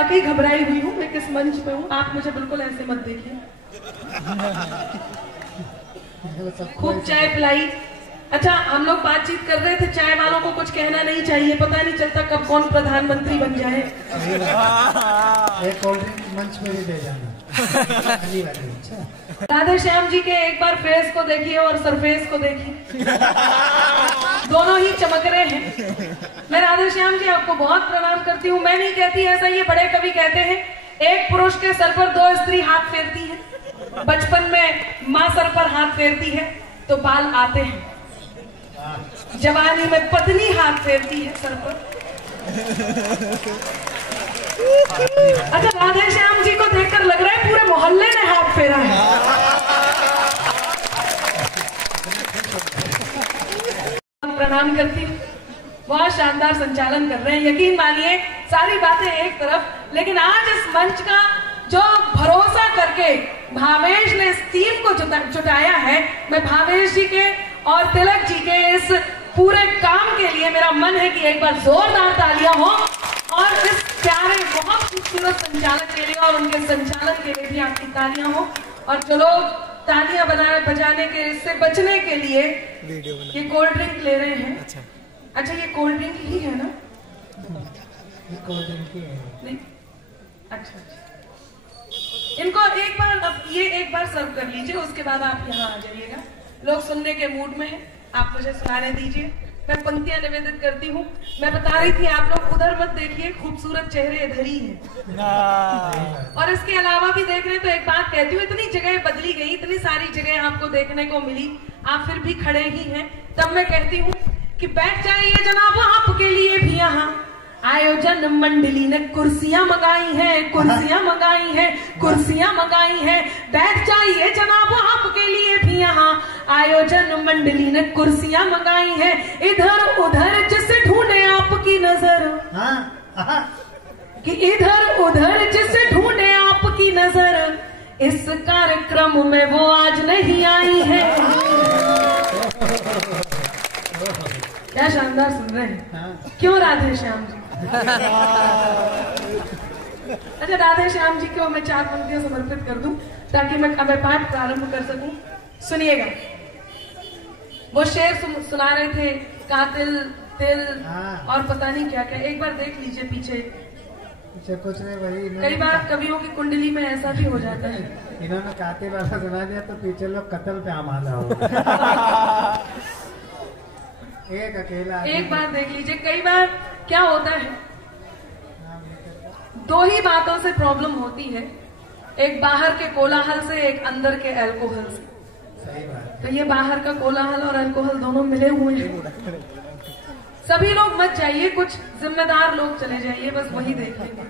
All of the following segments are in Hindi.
वाकई घबराई हुई हूँ, मैं किस मंच पे हूँ। आप मुझे बिल्कुल ऐसे मत देखिए। खूब चाय पिलाई। अच्छा, हम लोग बातचीत कर रहे थे, चाय वालों को कुछ कहना नहीं चाहिए, पता नहीं चलता कब कौन प्रधानमंत्री बन जाए। एक कोल्ड ड्रिंक मंच में भी दे जाना। राधे श्याम जी के एक बार फेस को देखिए और सरफेस को देखिए, दोनों ही चमक रहे हैं। मैं राधे श्याम जी आपको बहुत प्रणाम करती हूँ। मैं नहीं कहती ऐसा, ये बड़े कवि कहते हैं, एक पुरुष के सर पर 2 स्त्री हाथ फेरती है। बचपन में माँ सर पर हाथ फेरती है तो बाल आते हैं, जवानी में पत्नी हाथ फेरती है सर पर। अच्छा, राधे श्याम जी को देखकर लग रहा है पूरे मोहल्ले ने हाथ फेरा है। प्रणाम करती हूँ, बहुत शानदार संचालन कर रहे हैं। यकीन मानिए, सारी बातें एक तरफ, लेकिन आज इस मंच का जो भरोसा करके भावेश ने इस टीम को जुटाया है, मैं भावेश जी के और तिलक जी के इस पूरे काम के लिए मेरा मन है कि एक बार जोरदार तालियां हो, और इस प्यारे बहुत खूबसूरत संचालक के लिए और उनके संचालन के लिए भी आपकी तालियां हो। और जो लोग तालियां बजाने के इससे बचने के लिए ये कोल्ड ड्रिंक ले रहे हैं। अच्छा, ये कोल्ड ड्रिंक ही है ना? कोल्ड ड्रिंक ही है। नहीं, अच्छा, इनको एक बार, अब ये एक बार सर्व कर लीजिए, उसके बाद आप यहाँ आ जाइएगा। लोग सुनने के मूड में हैं, आप मुझे सुनाने दीजिए। मैं पंक्तियां निवेदित करती हूँ। मैं बता रही थी, आप लोग उधर मत देखिए, खूबसूरत चेहरे इधर ही हैं। और इसके अलावा भी देख रहे हैं तो एक बात कहती हूँ, इतनी जगह बदली गई, इतनी सारी जगह आपको देखने को मिली, आप फिर भी खड़े ही हैं। तब मैं कहती हूँ कि बैठ जाइए जनाब, आपके लिए भी यहाँ आयोजन मंडली ने कुर्सियां मंगाई हैं, कुर्सियां मंगाई हैं, कुर्सियां मंगाई हैं। बैठ जाइए जनाब, आपके लिए भी यहाँ आयोजन मंडली ने कुर्सियां मंगाई हैं। इधर उधर जिसे ढूंढे आपकी नजर, कि इधर उधर जिसे ढूंढे आपकी नजर, इस कार्यक्रम में वो आज नहीं आई है। क्या शानदार सुन रहे हैं, क्यों राधे श्याम जी? अच्छा, राधे श्याम जी को मैं 4 पंक्तियां समर्पित कर दूं ताकि मैं पाठ प्रारंभ कर सकूं। सुनिएगा, वो शेर सुना रहे थे, कातिल तिल और पता नहीं क्या क्या। एक बार देख लीजिए पीछे कुछ नहीं, वही कई बार कवियों की कुंडली में ऐसा भी हो जाता है। इन्होंने कातिल वाला सुना दिया तो पीछे लोग कत्ल पे आमादा हो। एक अकेला, एक बार देख लीजिए। कई बार क्या होता है, 2 ही बातों से प्रॉब्लम होती है, एक बाहर के कोलाहल से, एक अंदर के अल्कोहल से। सही बात। तो ये बाहर का कोलाहल और अल्कोहल दोनों मिले हुए हैं। सभी लोग मत जाइए, कुछ जिम्मेदार लोग चले जाइए, बस वही देख लेंगे।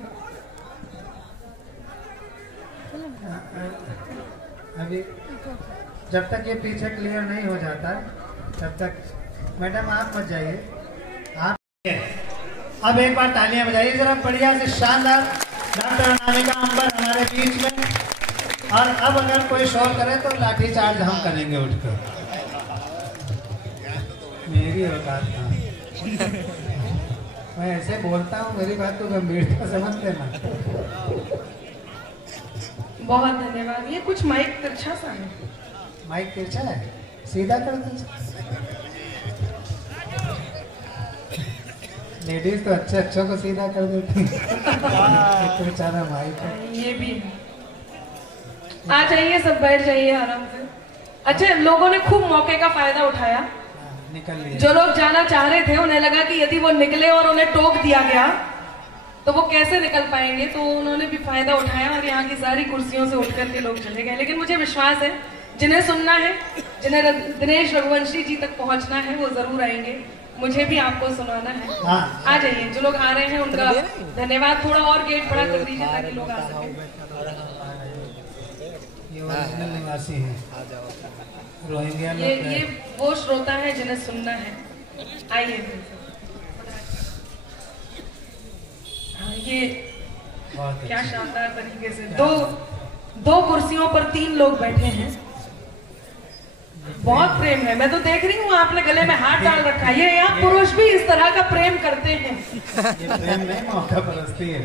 अभी जब तक ये पीछे क्लियर नहीं हो जाता तब तक मैडम आप मत जाइए। आप अब एक बार तालियां बजाइए जरा बढ़िया से, शानदार। डॉक्टर अनामिका अंबर हमारे बीच में। और अब अगर कोई शोर करे तो लाठी चार्ज हम करेंगे उठकर। मेरी औकात था, मैं ऐसे बोलता हूँ, मेरी बात तो गंभीरता समझ लेना। बहुत धन्यवाद। ये कुछ माइक तिरछा सा है। माइक तिरछा है, सीधा कर दो। लेडीज तो अच्छे को सीधा कर देती है। बेचारा माइक है। ये भी है। आ जाइए, सब बैठ जाइए आराम से। अच्छा, लोगों ने खूब मौके का फायदा उठाया। निकल लिया। जो लोग जाना चाह रहे थे, उन्हें लगा कि यदि वो निकले और उन्हें टोक दिया गया तो वो कैसे निकल पाएंगे, तो उन्होंने भी फायदा उठाया और यहाँ की सारी कुर्सियों से उठ करके लोग चले गए। लेकिन मुझे विश्वास है, जिन्हें सुनना है, जिन्हें दिनेश रघुवंशी जी तक पहुंचना है, वो जरूर आएंगे। मुझे भी आपको सुनाना है। आ जाइए, जो लोग आ रहे हैं उनका धन्यवाद। थोड़ा और गेट बड़ा कर दीजिए ताकि लोग आ सकें। ये ओरिजिनल निवासी है, रोहिंग्या लोग। ये वो श्रोता है जिन्हें सुनना है। आइए। ये क्या शानदार तरीके से दो कुर्सियों पर 3 लोग बैठे हैं। बहुत प्रेम है। मैं तो देख रही हूँ आपने गले में हाथ डाल रखा है। ये आप पुरुष भी इस तरह का प्रेम करते हैं। ये प्रेम नहीं, मौका परस्ती है।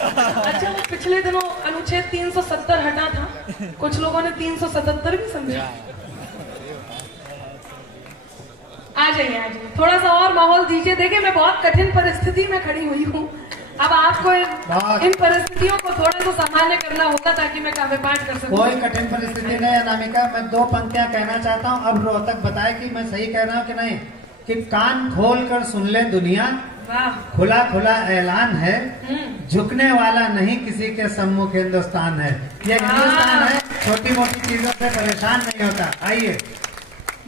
अच्छा, वो पिछले दिनों अनुच्छेद 370 हटा था, कुछ लोगों ने 377 भी समझा। आ जाइए, थोड़ा सा और माहौल दीजिए। देखिए, मैं बहुत कठिन परिस्थिति में खड़ी हुई हूँ। अब आपको इन परिस्थितियों को थोड़ा तो सामान्य करना होगा ताकि मैं काव्य पाठ कर सकूं। कोई कठिन परिस्थिति नहीं है अनामिका। मैं 2 पंक्तियां कहना चाहता हूँ, अब रोहतक बताए कि मैं सही कह रहा हूँ कि नहीं। कि कान खोल कर सुन ले दुनिया, खुला खुला ऐलान है, झुकने वाला नहीं किसी के सम्मुख हिंदुस्तान है। ये हिंदुस्तान है, छोटी मोटी चीजों से परेशान नहीं होता। आइए,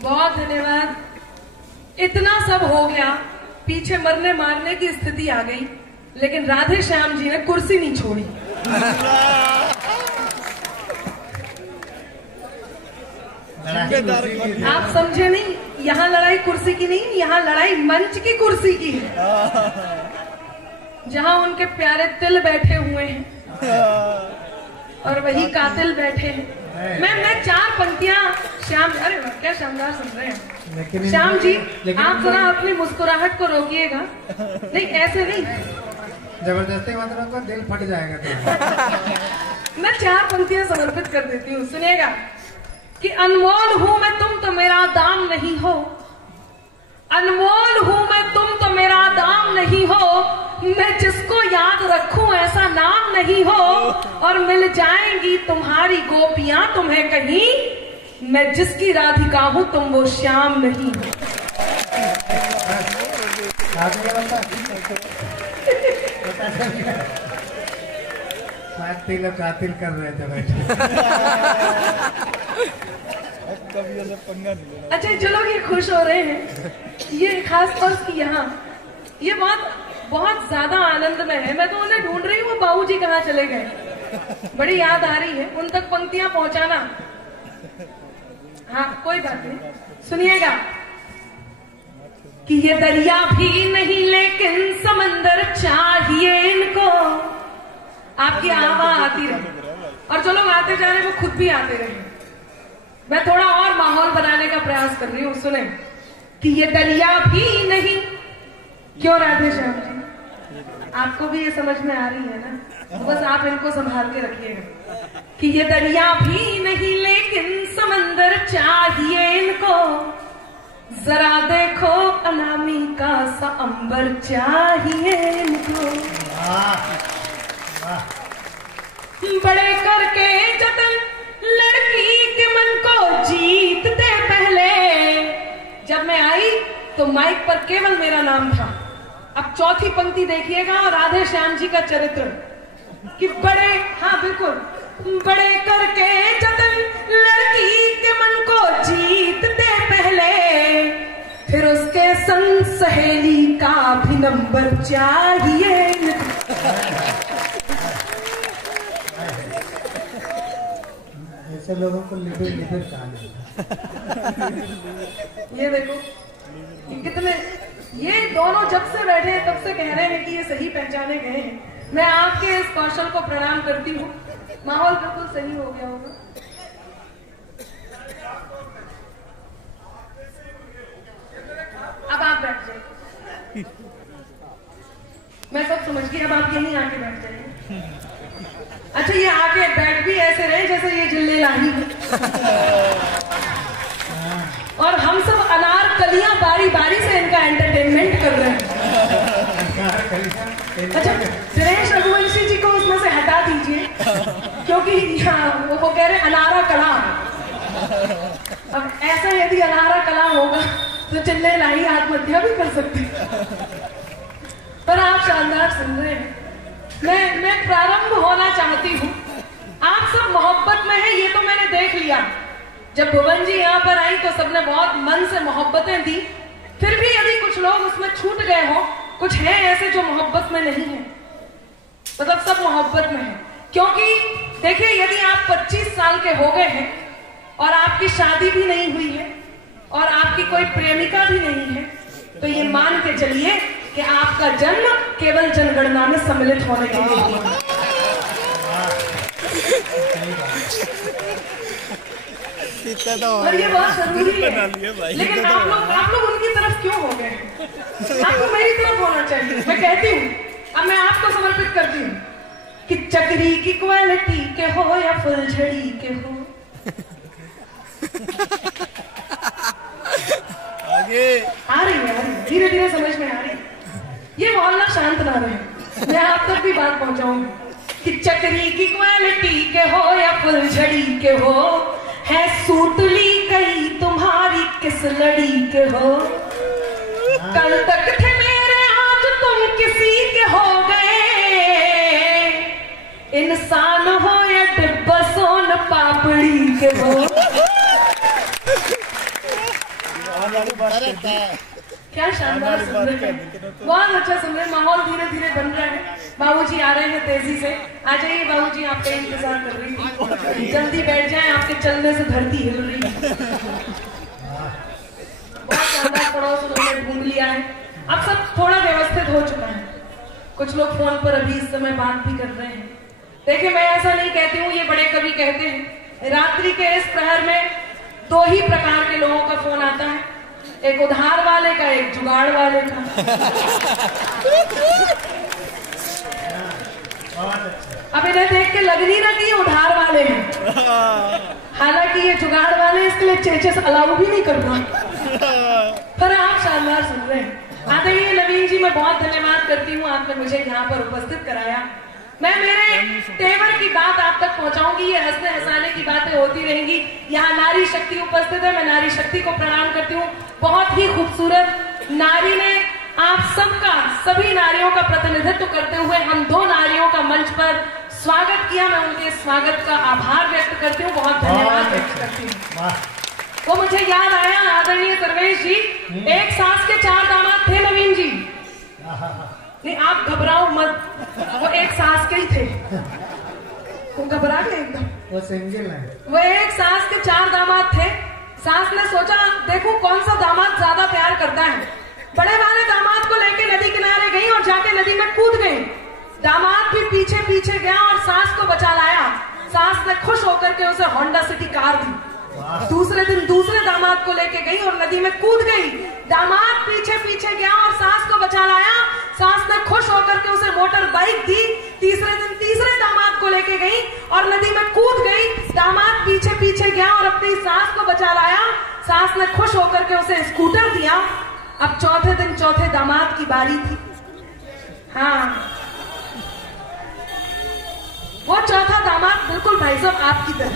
बहुत धन्यवाद। इतना सब हो गया, पीछे मरने मारने की स्थिति आ गई, लेकिन राधे श्याम जी ने कुर्सी नहीं छोड़ी। आप समझे नहीं, यहाँ लड़ाई कुर्सी की नहीं, यहाँ लड़ाई मंच की कुर्सी की है, जहाँ उनके प्यारे तिल बैठे हुए हैं और वही कातिल बैठे हैं। मैं 4 पंक्तियां श्याम, अरे क्या शानदार सुन रहे हैं श्याम जी। आप जरा अपनी मुस्कुराहट को रोकिएगा। नहीं, ऐसे नहीं, जबरदस्ती मत रखो, दिल फट जाएगा तो। मैं 4 पंक्तियां समर्पित कर देती हूँ, सुनिएगा। कि अनमोल हूं मैं, तुम तो मेरा दाम नहीं हो। अनमोल हूं मैं, तुम तो मेरा दाम नहीं हो। मैं जिसको याद रखूं ऐसा नाम नहीं हो। और मिल जाएंगी तुम्हारी गोपियां तुम्हें कहीं। मैं जिसकी राधिका हूं तुम वो श्याम नहीं हो। कातिल कर रहे थे बैठे। अच्छा, जो लोग ये खुश हो रहे हैं, ये खास तौर से यहाँ ये बहुत ज्यादा आनंद में है। मैं तो उन्हें ढूंढ रही हूँ, बाबूजी कहाँ चले गए। बड़ी याद आ रही है, उन तक पंक्तियां पहुंचाना। हाँ, कोई बात नहीं, सुनिएगा। कि ये दरिया भी नहीं लेकिन समंदर चाहिए इनको। आपकी आवाज आती रहे और जो लोग आते जा रहे हैं वो खुद भी आते रहे। मैं थोड़ा और माहौल बनाने का प्रयास कर रही हूँ, सुने। कि ये दरिया भी नहीं, क्यों राधे श्याम जी, आपको भी ये समझ में आ रही है ना, तो बस आप इनको संभाल के रखिएगा। कि ये दरिया भी नहीं लेकिन समंदर चाहिए इनको। जरा देखो अनामिका सा अंबर चाहिए इनको। बड़े करके जतन लड़की के मन को जीतते पहले। जब मैं आई तो माइक पर केवल मेरा नाम था। अब 4थी पंक्ति देखिएगा और राधे श्याम जी का चरित्र। कि बड़े, हाँ बिल्कुल, बड़े करके जतन लड़की के मन को जीतते पहले। फिर उसके संग सहेली का भी नंबर चाहिए। ऐसे लोगों को लिबिर कहा जाता। ये देखो कितने, ये दोनों जब से बैठे हैं तब से कह रहे हैं कि ये सही पहचाने गए हैं। मैं आपके इस कौशल को प्रणाम करती हूँ। माहौल बिल्कुल सही हो गया होगा। अब आप बैठ जाइए, मैं सब समझ गई। अब आप यहीं आके बैठ जाइए। अच्छा, ये आके बैठ भी ऐसे रहे जैसे ये जिले लाही और हम सब अनारकलियां बारी बारी से इनका एंटरटेनमेंट कर रहे हैं। अच्छा, दिनेश रघुवंशी जी को उसमें से हटा दीजिए, क्योंकि वो कह रहे अनारा कलाम। अब ऐसा यदि अनारा कलाम होगा तो चिल्ले लाही आत्महत्या भी कर सकते। पर आप शानदार सुन रहे हैं। मैं प्रारंभ होना चाहती हूँ। आप सब मोहब्बत में है, ये तो मैंने देख लिया। जब भुवन जी यहाँ पर आई तो सबने बहुत मन से मोहब्बतें दी। फिर भी यदि कुछ लोग उसमें छूट गए हो, कुछ हैं ऐसे जो मोहब्बत में नहीं है, मतलब सब मोहब्बत में है। क्योंकि देखिए, यदि आप 25 साल के हो गए हैं और आपकी शादी भी नहीं हुई है और आपकी कोई प्रेमिका भी नहीं है, तो ये मान के चलिए कि आपका जन्म केवल जनगणना में सम्मिलित होने के लिए हुआ। और ये बहुत जरूरी है। लेकिन आप लोग उनकी तरफ क्यों हो गए? आपको मेरी तरफ होना चाहिए। मैं कहती हूँ, अब मैं आपको समर्पित करती हूँ कि चक्री की क्वालिटी के हो या फुलझड़ी के हो। आगे आ रही है, धीरे धीरे समझ में आ रही है। ये मोहल्ला शांत ना रहे, मैं आप तक भी बात पहुंचाऊंगी कि चक्री की क्वालिटी के हो या फुलझड़ी के हो, है सूतली कई तुम्हारी किस लड़ी के हो। कल तक थे मेरे आज तुम किसी के हो गए, इंसान हो या डिब्बा सोन पापड़ी के हो। क्या शानदार सुन रहे हैं, बहुत अच्छा सुन रहे हैं। माहौल धीरे धीरे बन रहा है। बाबूजी आ रहे हैं तेजी से, आ जाइए बाबूजी, आपका इंतजार कर रही थी, जल्दी बैठ जाएं, आपके चलने से धरती हिल रही है। बहुत शानदार पड़ोस उन्होंने ढूंढ लिया है, अब सब थोड़ा व्यवस्थित हो चुका है। कुछ लोग फोन पर अभी इस समय बात भी कर रहे हैं। देखिए मैं ऐसा नहीं कहती हूँ, ये बड़े कवि कहते हैं, रात्रि के इस प्रहर में दो ही प्रकार के लोगों का फोन आता है, एक उधार वाले का, एक जुगाड़ वाले का। अब इन्हें देख के लग नहीं रहा कि ये उधार वाले हैं, हालांकि ये जुगाड़ वाले, इसके लिए चेचेस अलाउ भी नहीं करना। पर आप शानदार सुन रहे हैं। आदरणीय नवीन जी, मैं बहुत धन्यवाद करती हूँ, आपने मुझे यहाँ पर उपस्थित कराया। मैं मेरे तेवर की बात आप तक पहुंचाऊंगी, ये हंसने हंसाने की बातें होती रहेंगी। यहाँ नारी शक्ति उपस्थित है, मैं नारी शक्ति को प्रणाम करती हूँ। बहुत ही खूबसूरत नारी ने आप सबका, सभी नारियों का प्रतिनिधित्व करते हुए हम दो नारियों का मंच पर स्वागत किया। मैं उनके स्वागत का आभार व्यक्त करती हूँ, बहुत धन्यवाद व्यक्त करती हूँ। वो मुझे याद आया, आदरणीय सर्वेश जी, एक सास के 4 दामाद थे नवीन जी। नहीं आप घबराओ मत, वो एक सास के ही थे, वो घबरा गए एकदम। वो सिंगल है। वो एक सास के 4 दामाद थे। सास ने सोचा देखो कौन सा दामाद ज्यादा प्यार करता है। बड़े वाले दामाद को लेके नदी किनारे गई और जाके नदी में कूद गई। दामाद भी पीछे पीछे गया और सास को बचा लाया। सास ने खुश होकर के उसे होंडा सिटी कार दी। दूसरे दिन दूसरे दामाद को लेके गई और नदी में कूद गई। दामाद पीछे पीछे गया और सास को बचा लाया। सास ने खुश होकर के उसे मोटर बाइक दी। तीसरे दिन तीसरे दामाद को लेके गई और नदी में कूद गई। दामाद पीछे पीछे गया और अपनी सास को बचा लाया। सास ने खुश होकर के उसे स्कूटर दिया। अब चौथे दिन चौथे दामाद की बारी थी। हाँ, वो चौथा दामाद बिल्कुल भाई साहब आपकी तरह।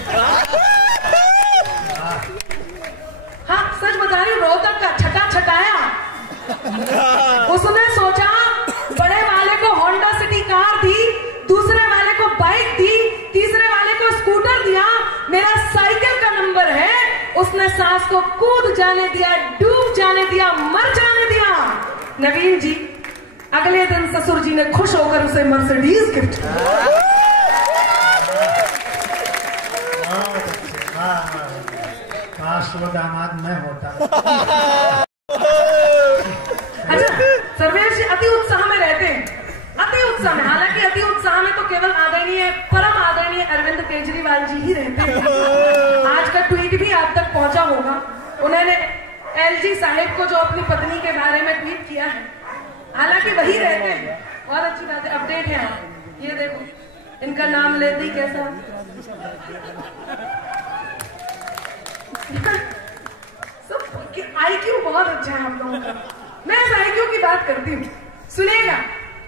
हाँ सच बता रही हूँ, रोहतक का छटा छटाया। उसने सोचा बड़े वाले को होंडा सिटी कार दी, दूसरे वाले को बाइक दी, तीसरे वाले को स्कूटर दिया, मेरा साइकिल का नंबर है। उसने सास को कूद जाने दिया, डूब जाने दिया, मर जाने दिया। नवीन जी, अगले दिन ससुर जी ने खुश होकर उसे मर्सिडीज गिफ्ट किया। काश वो दामाद मैं होता। अच्छा, सर्वेश जी अति उत्साह में रहते हैं, अति उत्साह में। हालांकि अति उत्साह में तो केवल आदरणीय, परम आदरणीय अरविंद केजरीवाल जी ही रहते हैं। आज का ट्वीट भी आप तक पहुंचा होगा। उन्होंने एलजी साहिब को जो अपनी पत्नी के बारे में ट्वीट किया है, हालांकि वही रहते हैं। बहुत अच्छी बात है, अपडेट है। आप ये देखो, इनका नाम लेते ही कैसा आईक्यू बहुत अच्छा है आप लोगों का। मैं इस आईक्यू की बात करती हूँ, सुनिएगा।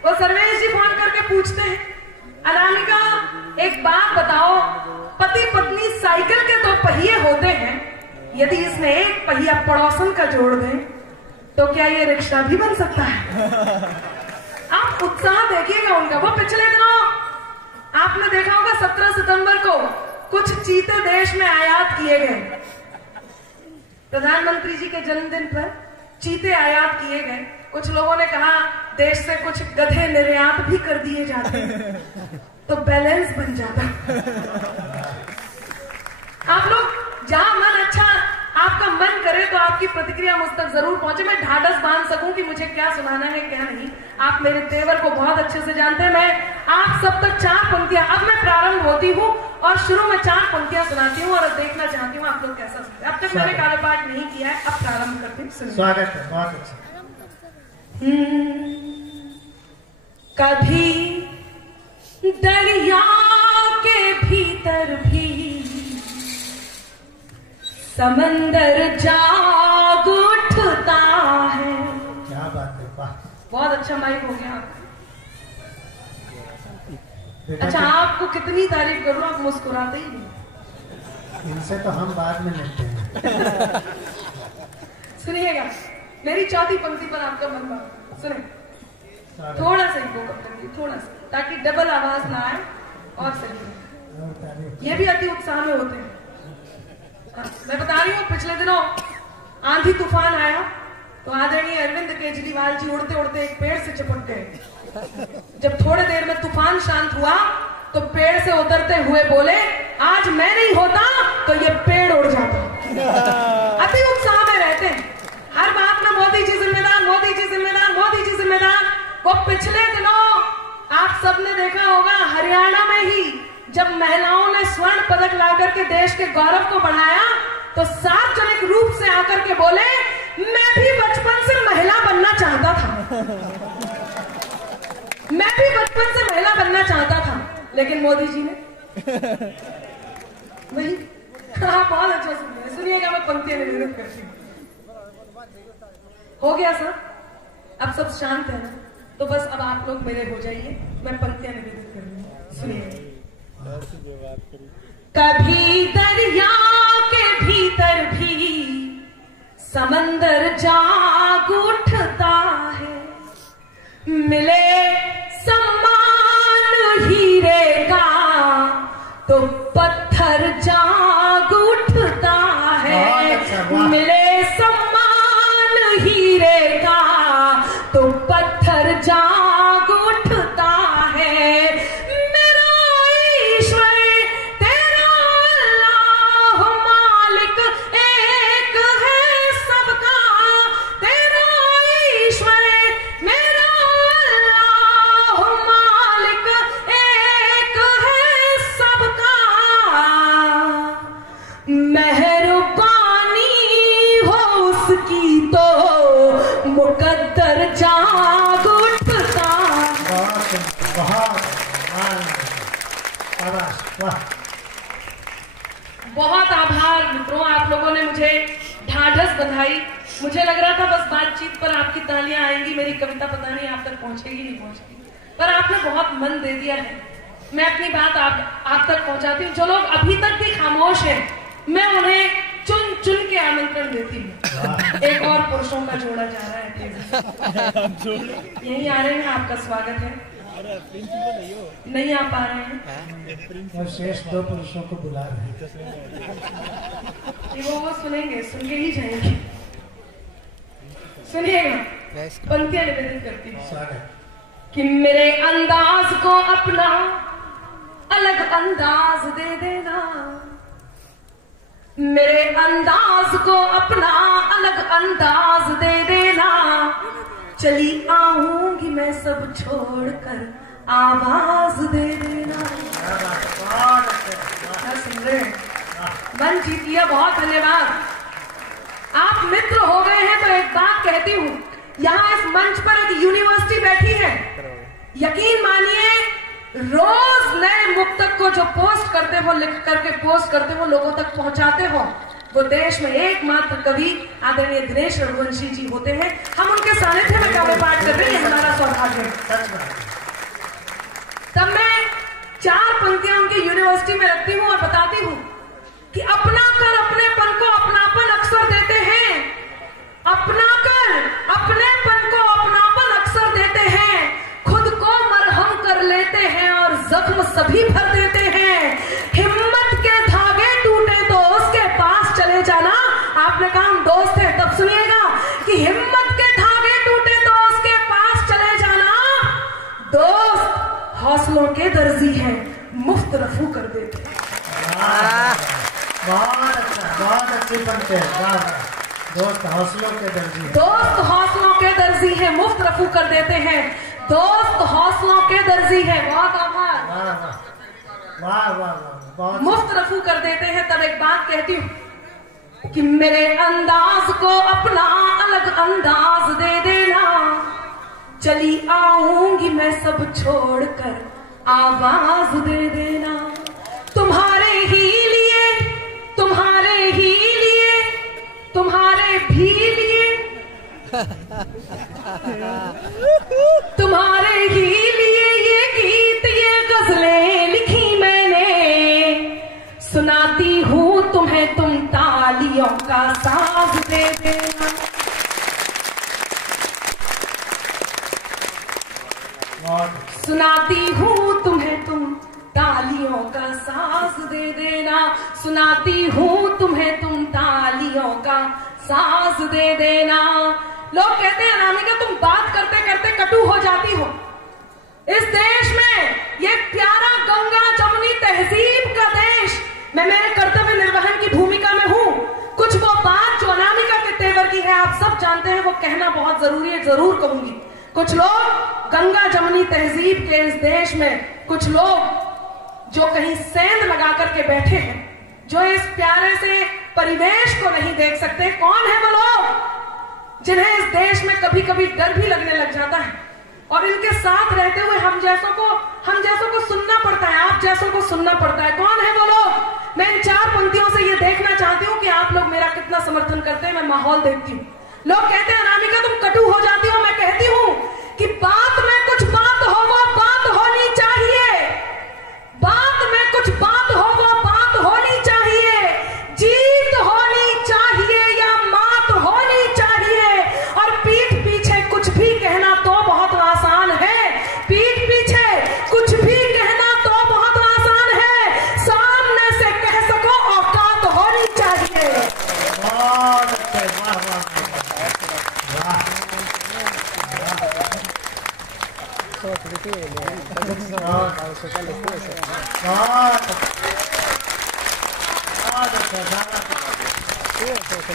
वो सर्वेश जी फोन करके पूछते हैं, अनामिका एक बात बताओ, पति पत्नी साइकिल के 2 पहिए होते हैं, यदि इसमें एक पहिया पड़ोसन का जोड़ दें तो क्या ये रिक्शा भी बन सकता है? आप उत्साह देखिएगा उनका। वो पिछले दिनों आपने देखा होगा 17 सितंबर को कुछ चीते देश में आयात किए गए। प्रधानमंत्री जी के जन्मदिन पर चीते आयात किए गए। कुछ लोगों ने कहा देश से कुछ गधे निर्यात भी कर दिए जाते तो बैलेंस बन जाता। आप लोग जहां मन अच्छा, आपका मन करे तो आपकी प्रतिक्रिया मुझ तक जरूर पहुंचे, मैं ढाढ़स बांध सकूं कि मुझे क्या सुनाना है क्या नहीं। आप मेरे तेवर को बहुत अच्छे से जानते हैं। मैं आप सब तक 4 पंक्तियां, अब मैं प्रारंभ होती हूँ और शुरू में 4 पंक्तियां सुनाती हूँ और देखना चाहती हूँ आप लोग कैसा सुनते हैं। अब तक मैंने काव्य पाठ नहीं किया है, अब प्रारंभ करती हूँ। स्वागत है, बहुत अच्छा। कभी दरिया के भीतर भी समंदर जाग उठता है। क्या बात है, वाह। बहुत अच्छा माइक हो गया। अच्छा, आपको कितनी तारीफ करूं, आप मुस्कुराते ही नहीं। इनसे तो हम बाद में मिलते हैं। सुनिएगा, मेरी चौथी पंक्ति पर आपका मन बात सुने। थोड़ा सा इनको करिए, थोड़ा सा, ताकि डबल आवाज ना आए और सही। ये भी अति उत्साह में होते हैं। मैं बता रही हूँ, पिछले दिनों आंधी तूफान आया तो आदरणीय अरविंद केजरीवाल जी उड़ते उड़ते एक पेड़ से चिपक गए। जब थोड़े देर में तूफान शांत हुआ तो पेड़ से उतरते हुए बोले, आज मैं नहीं होता तो ये पेड़ उड़ जाता। अति उत्साह में रहते हैं, हर बात में मोदी जी जिम्मेदार, मोदी जी जिम्मेदार, मोदी जी जिम्मेदार। वो पिछले दिनों आप सबने देखा होगा, हरियाणा में ही जब महिलाओं ने स्वर्ण पदक लाकर के देश के गौरव को बढ़ाया तो सार्वजनिक रूप से आकर के बोले, मैं भी बचपन से महिला बनना चाहता था, मैं भी बचपन से महिला बनना चाहता था, लेकिन मोदी जी ने वही। हाँ, बहुत अच्छा सुनिए, सुनिएगा, मैं पंक्तियां निवेदन करती हूँ। हो गया सर, अब सब शांत है ना, तो बस अब आप लोग मेरे हो जाइए, मैं पंक्तियां निवेदन कर रही हूँ। सुनिए। कभी दरिया के भीतर भी समंदर जाग उठता है, मिले सम्मान हीरे का तो पत्थर जाग उठता है। मिले सम्मान हीरे का तो पत्थर जाग उठता है। बहुत आभार मित्रों, आप लोगों ने मुझे ढाढ़स बंधाई। मुझे लग रहा था बस बातचीत पर आपकी तालियां आएंगी, मेरी कविता पता नहीं आप तक पहुंचेगी नहीं पहुंचेगी, पर आपने बहुत मन दे दिया है। मैं अपनी बात आप तक पहुंचाती हूँ। जो लोग अभी तक भी खामोश हैं, मैं उन्हें चुन चुन के आमंत्रण देती हूँ। एक और पुरुषों का जोड़ा जा रहा है, यही आ रहे हैं, आपका स्वागत है। नहीं आ पा रहे हैं, शेष 2 पुरुषों को बुला रहे हैं। वो सुनेंगे, सुन के ही जाएंगे। सुनिएगा, पंक्तियां निवेदन करती हूँ कि मेरे अंदाज को अपना अलग अंदाज दे देना, मेरे अंदाज को अपना अलग अंदाज दे देना। चली आऊंगी मैं सब छोड़कर, आवाज दे देना। सुन रहे हैं, मन जीत लिया, बहुत धन्यवाद। आप मित्र हो गए हैं तो एक बात कहती हूँ, यहाँ इस मंच पर एक यूनिवर्सिटी बैठी है। यकीन मानिए, रोज नए मुक्तक को जो पोस्ट करते हो, लिख करके पोस्ट करते हो, लोगों तक पहुंचाते हो, वो देश में एकमात्र कवि आदरणीय दिनेश रघुवंशी जी होते हैं। हम उनके सानिध्य में काव्य पाठ कर रहे हैं, हमारा सौभाग्य है। तब मैं 4 पंक्तियां उनकी यूनिवर्सिटी में रखती हूँ और बताती हूँ कि अपना कर अपनेपन को अपनापन अक्सर देते हैं, अपना कर अपनेपन को अपनापन अक्सर देते हैं, खुद को मरहम कर लेते हैं और जख्म सभी भर देते हैं। हिम्मत के धागे टूटे तो उसके पास चले जाना। आपने कहा हम दोस्त हैं, तब सुनिएगा कि हिम्मत के धागे टूटे तो उसके पास चले जाना। दोस्त हौसलों के दर्जी हैं, मुफ्त रफू कर देते। बहुत अच्छा, बहुत अच्छी पंक्ति है। दोस्त हौसलों के दर्जी, दोस्त हौसलों के दर्जी है, मुफ्त रफू कर देते हैं। दोस्त हौसलों के दर्जी है, बहुत आभार। वाह वाह वाह, मुफ्त रफू कर देते हैं। तब एक बात कहती हूँ कि मेरे अंदाज को अपना अलग अंदाज दे देना। चली आऊंगी मैं सब छोड़कर, आवाज दे देना, तुम्हारे ही लिए, तुम्हारे ही लिए, तुम्हारे भी लिए, तुम्हारे ही लिए ये गीत, ये गजलें लिखी मैंने, सुनाती हूँ तुम्हें, तुम तालियों का साज दे देना। सुनाती हूँ तुम्हें, तुम तालियों का साज दे देना, सुनाती हूँ तुम्हें, तुम तालियों का साज दे देना। लोग कहते हैं अनामिका तुम बात करते करते कटु हो जाती हो। इस देश में, ये प्यारा गंगा जमुनी तहजीब का देश, मैं मेरे कर्तव्य निर्वहन की भूमिका में हूँ। कुछ वो बात जो अनामिका के तेवर की है आप सब जानते हैं, वो कहना बहुत जरूरी है, जरूर कहूंगी। कुछ लोग गंगा जमुनी तहजीब के इस देश में, कुछ लोग जो कहीं सेंध लगा करके बैठे हैं, जो इस प्यारे से परिवेश को नहीं देख सकते। कौन है वो लोग जिन्हें इस देश में कभी कभी डर भी लगने लग जाता है, और इनके साथ रहते हुए हम जैसों को सुनना पड़ता है, आप जैसों को सुनना पड़ता है। कौन है वो लोग? मैं इन 4 पंक्तियों से ये देखना चाहती हूँ कि आप लोग मेरा कितना समर्थन करते हैं। मैं माहौल देखती हूँ। लोग कहते हैं अनामिका तुम कटु हो जाती हो। मैं कहती हूँ कि बात में कुछ बात हो, वो बात होनी चाहिए। बात में कुछ बात हो, वो बात होनी चाहिए। जीत होनी चाहिए या मात होनी चाहिए। और पीठ पीछे कुछ भी कहना तो बहुत आसान है, पीठ पीछे कुछ भी कहना तो बहुत आसान है, सामने से कह सको औकात होनी चाहिए।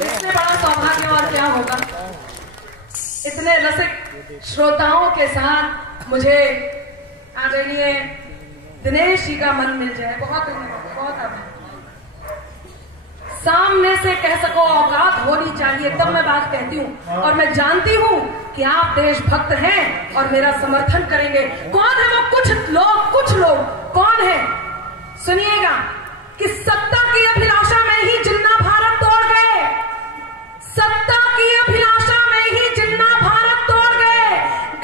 इससे बड़ा सौभाग्य और क्या होगा। इतने रसिक श्रोताओं के साथ मुझे आदरणीय दिनेश जी का मन मिल जाए, बहुत बहुत आभार। सामने से कह सको औकात होनी चाहिए, तब मैं बात कहती हूँ। और मैं जानती हूँ कि आप देशभक्त हैं और मेरा समर्थन करेंगे। कौन है वो कुछ लोग कौन है? सुनिएगा कि सत्ता की अभिलाषा में ही जिन्ना भारत तोड़ गए, सत्ता की अभिलाषा में ही जिन्ना भारत तोड़ गए,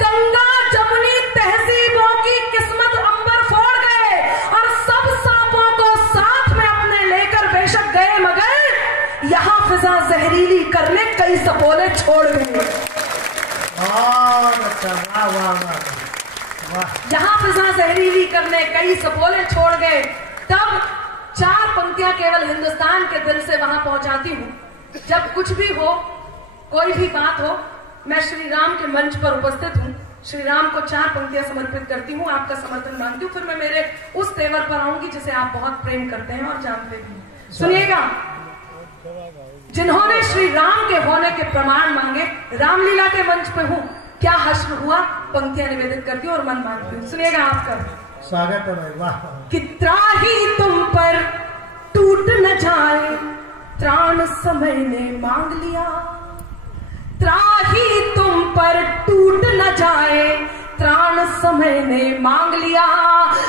गंगा जमुनी तहजीबों की किस्मत अंबर फोड़ गए, और सब सांपों को साथ में अपने लेकर बेशक गए, मगर यहाँ फिजा जहरीली करने कई सपोले छोड़ गए। यहाँ फिजा जहरीली करने कई सपोले छोड़ गए। तब 4 पंक्तियां केवल हिंदुस्तान के दिल से वहां पहुंचाती हूँ। जब कुछ भी हो, कोई भी बात हो, मैं श्री राम के मंच पर उपस्थित हूँ, श्री राम को 4 पंक्तियां समर्पित करती हूँ, आपका समर्थन मांगती हूँ। फिर मैं मेरे उस तेवर पर आऊंगी जिसे आप बहुत प्रेम करते हैं और जानते भी। सुनिएगा, जिन्होंने श्री राम के होने के प्रमाण मांगे, रामलीला के मंच पे हूँ, क्या हश्र हुआ, पंक्तियां निवेदित करती हूँ और मन मांगती हूँ। सुनिएगा आपका स्वागत है भाई। वाह। कि त्राही तुम पर टूट न जाए, त्राण समय ने मांग लिया, त्राही तुम पर टूट न जाए, त्राण समय ने मांग लिया।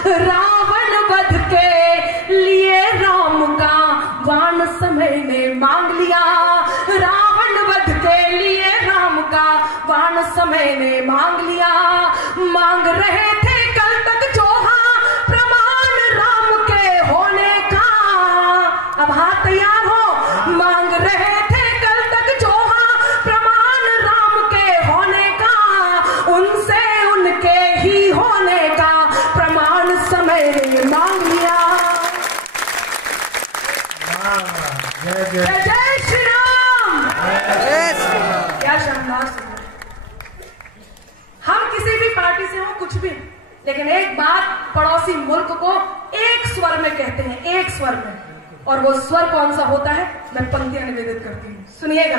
रावण वध के लिए राम का वाण समय ने मांग लिया, रावण वध के लिए राम का वाण समय ने मांग लिया। मांग रहे थे कल तक जोहा प्रमाण राम के होने का, अब हाथ तैयार हो। मांग रहे थे कल तक जोहा प्रमाण राम के होने का, उनसे उनके ही होने का प्रमाण समय ने मांग लिया। जय जय श्री राम। क्या शानदार। हम किसी भी पार्टी से हो, कुछ भी, लेकिन एक बात पड़ोसी मुल्क को एक स्वर में कहते हैं, एक स्वर में, और वो स्वर कौन सा होता है, मैं पंक्तियां निवेदित करती हूँ। सुनिएगा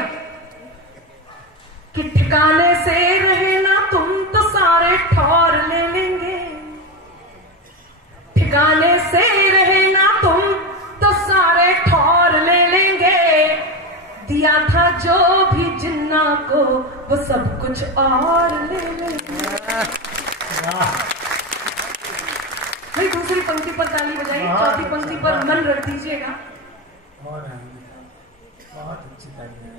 कि ठिकाने से रहे ना तुम तो सारे ठौर ले लेंगे, ठिकाने से रहे ना तुम तो सारे ठौर ले लेंगे, दिया था जो भी जिन्ना को वो सब कुछ और ले लेंगे। नहीं, दूसरी पंक्ति पर ताली बजाइए, चौथी पंक्ति पर मन रख दीजिएगा। और बहुत अच्छी ताली।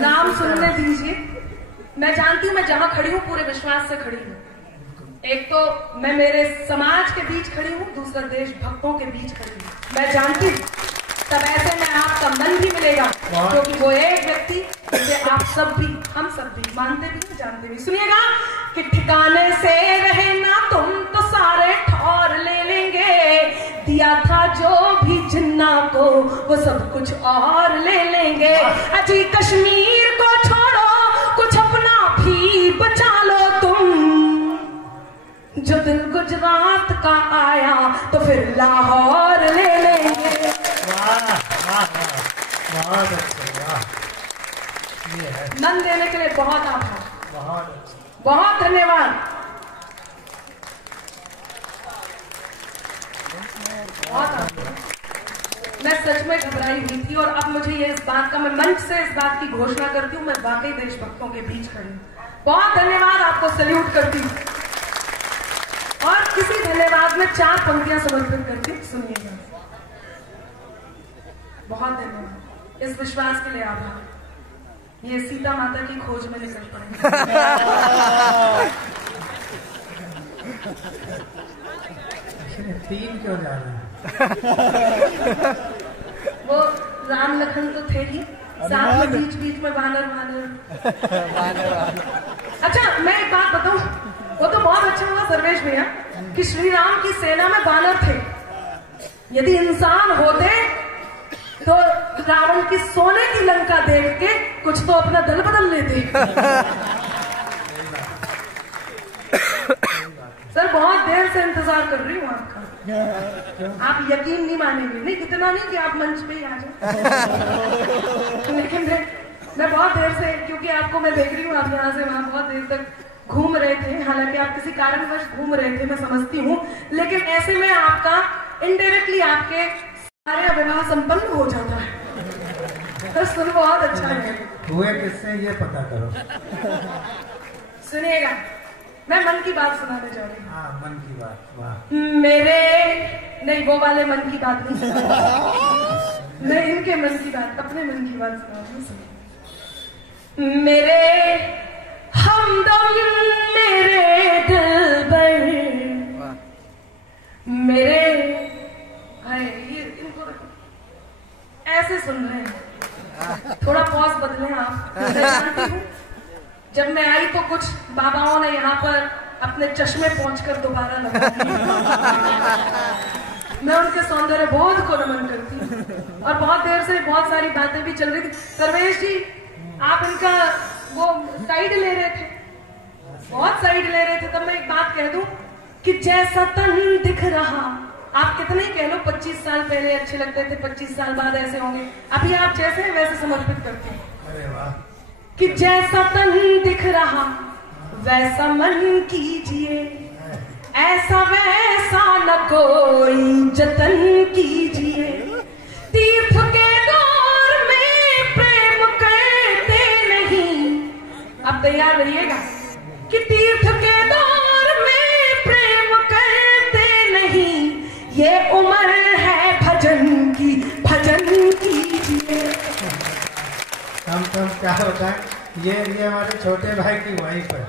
नाम सुनने दीजिए। मैं जानती हूँ मैं जहाँ खड़ी हूँ पूरे विश्वास से खड़ी हूँ। एक तो मैं मेरे समाज के बीच खड़ी हूँ, दूसरा देश भक्तों के बीच खड़ी हूँ। मैं जानती हूँ तब ऐसे में आपका मन भी मिलेगा, क्योंकि वो एक व्यक्ति जिसे आप सब भी, हम सब भी मानते भी जानते भी। सुनिएगा कि ठिकाने से रहे ना तुम तो सारे ठौर ले लेंगे, दिया था जो भी जिन्ना को वो सब कुछ और ले लेंगे। अजी कश्मीर को छोड़ो, कुछ अपना भी बचा लो तुम, जो दिल गुजरात का आया तो फिर लाहौर ले लेंगे। वाह वाह बहुत अच्छा, वाह। ये है, मन देने के लिए बहुत आभार, बहुत अच्छा, बहुत धन्यवाद। बहुत आभार। मैं सच में घबराई हुई थी और अब मुझे ये इस बात का, मैं मंच से इस बात की घोषणा करती हूँ, मैं वाकई देशभक्तों के बीच खड़ी हूँ। बहुत धन्यवाद, आपको सल्यूट करती हूँ। और किसी धन्यवाद में 4 पंक्तियां समर्पित करती हूँ, सुनिएगा। बहुत धन्यवाद, इस विश्वास के लिए आभार। ये सीता माता की खोज में निकल पड़े। 3 क्यों जा रहे हैं? वो राम लखन तो थे ही, साथ में बीच बीच में वानर वानर। अच्छा, मैं एक बात बताऊं, वो तो बहुत अच्छा हुआ सर्वेश भैया कि श्री राम की सेना में वानर थे। यदि इंसान होते तो रावण की सोने की लंका देख के कुछ तो अपना दल बदल लेते। सर बहुत देर से इंतजार कर रही हूँ आपका। आप यकीन नहीं मानेंगे, नहीं इतना नहीं कि आप मंच पे ही आ जाए, लेकिन मैं बहुत देर से, क्योंकि आपको मैं देख रही हूँ आप यहाँ से वहां बहुत देर तक घूम रहे थे। हालांकि आप किसी कारणवश घूम रहे थे, मैं समझती हूँ, लेकिन ऐसे में आपका इनडायरेक्टली आपके सारे विवाह संपन्न हो जाता है। तो सुन, बहुत अच्छा है। हुए किससे ये पता करो। सुनिएगा, मैं मन की बात सुनाने जा रही हूँ। हाँ, मन की बात, वाह। मेरे नहीं, वो वाले मन की बात नहीं सुना, मैं इनके मन की बात, अपने मन की बात सुना रही हूँ। मेरे हमदम, मेरे दिलबर, मेरे हाय, ये इनको ऐसे सुन रहे हैं, थोड़ा पॉज बदलें आप। मैं जानती हूँ जब मैं आई तो कुछ बाबाओं ने यहाँ पर अपने चश्मे पहुंचकर दोबारा लगा दिए। मैं उनके सौंदर्य बोध को नमन करती हूँ और बहुत देर से बहुत सारी बातें भी चल रही थी। सर्वेश जी, आप इनका वो साइड ले रहे थे, बहुत साइड ले रहे थे। तब मैं एक बात कह दूं कि जैसा तन दिख रहा, आप कितने ही कह लो 25 साल पहले अच्छे लगते थे, 25 साल बाद ऐसे होंगे, अभी आप जैसे हैं वैसे समर्पित करते हैं। अरे वाह। कि जैसा तन दिख रहा वैसा मन कीजिए, ऐसा वैसा न कोई जतन कीजिए। तीर्थ के दौर में प्रेम करते नहीं, अब तैयार रहिएगा कि तीर्थ के दौर में प्रेम करते नहीं, ये उम्र है भजन की, भजन कीजिए। कम क्या होता है, ये हमारे छोटे भाई की वाइफ है।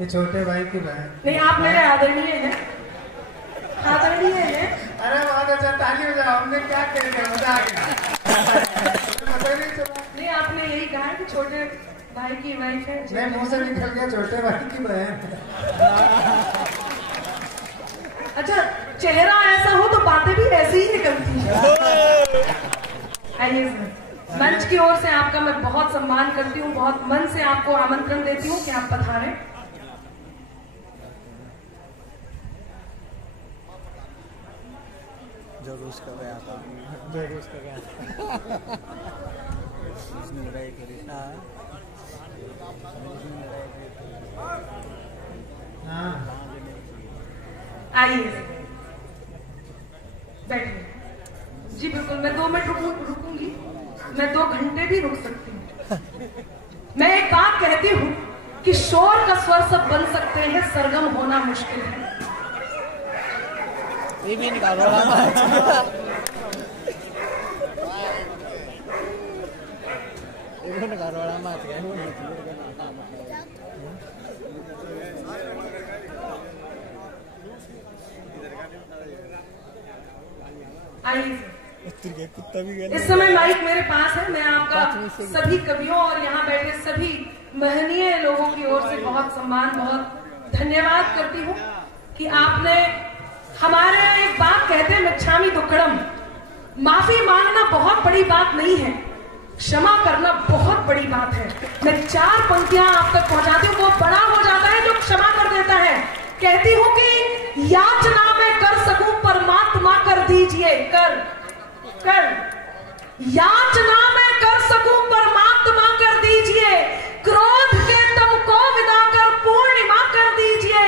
ये छोटे भाई की बहन। नहीं, आप मेरे आदरणीय हैं, आदरणीय हैं। अरे बहुत अच्छा, ताली बजाओ। हमने क्या कह दिया, मजा आ गया। नहीं, आपने यही कहा कि छोटे भाई की वाइफ है। नहीं, मुंह से निकल गया छोटे भाई की बहन। अच्छा, चेहरा ऐसा हो तो बातें भी ऐसी ही निकलती हैं। आइए, मंच की ओर से आपका मैं बहुत सम्मान करती हूँ, बहुत मन से आपको आमंत्रण देती हूँ कि आप पधारें। जो रूस का गया था, उसने लड़ाई करी। हाँ, आइए बैठिए। जी बिल्कुल, मैं 2 मिनट रुकूंगी, मैं 2 घंटे भी रुक सकती हूँ। मैं एक बात कहती हूँ कि शोर का स्वर सब बन सकते हैं, सरगम होना मुश्किल है। आइए, इस समय माइक मेरे पास है। मैं आपका सभी कवियों और यहाँ बैठे सभी महनीय लोगों की ओर से बहुत सम्मान, बहुत धन्यवाद करती हूँ कि आपने हमारे यहाँ एक बात कहते हैं, मिच्छामी दुक्कड़म। माफी मांगना बहुत बड़ी बात नहीं है, क्षमा करना बहुत बड़ी बात है। मैं 4 पंक्तियां आप तक पहुंचाती हूँ, वो बड़ा हो जाता है जो क्षमा कर देता है। कहती हूँ कि याचना मैं कर सकूं, परमात्मा कर दीजिए। कर याचना मैं कर सकूं, परमात्मा कर दीजिए। क्रोध के तम को विदा कर पूर्णिमा कर दीजिए।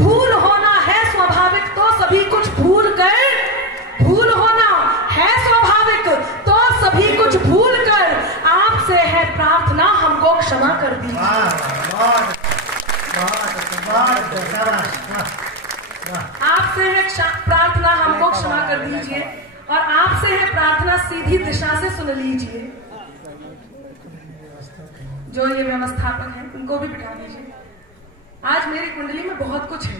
भूल होना है स्वाभाविक, तो सभी कुछ भूल कर, भूल होना है स्वाभाविक तो सभी कुछ भूल कर आपसे है प्रार्थना, हमको क्षमा कर दीजिए। आपसे है प्रार्थना, हमको क्षमा कर दीजिए। और आपसे है प्रार्थना, सीधी दिशा से सुन लीजिए। जो ये व्यवस्थापक हैं उनको भी बिठा दीजिए। आज मेरी कुंडली में बहुत कुछ है,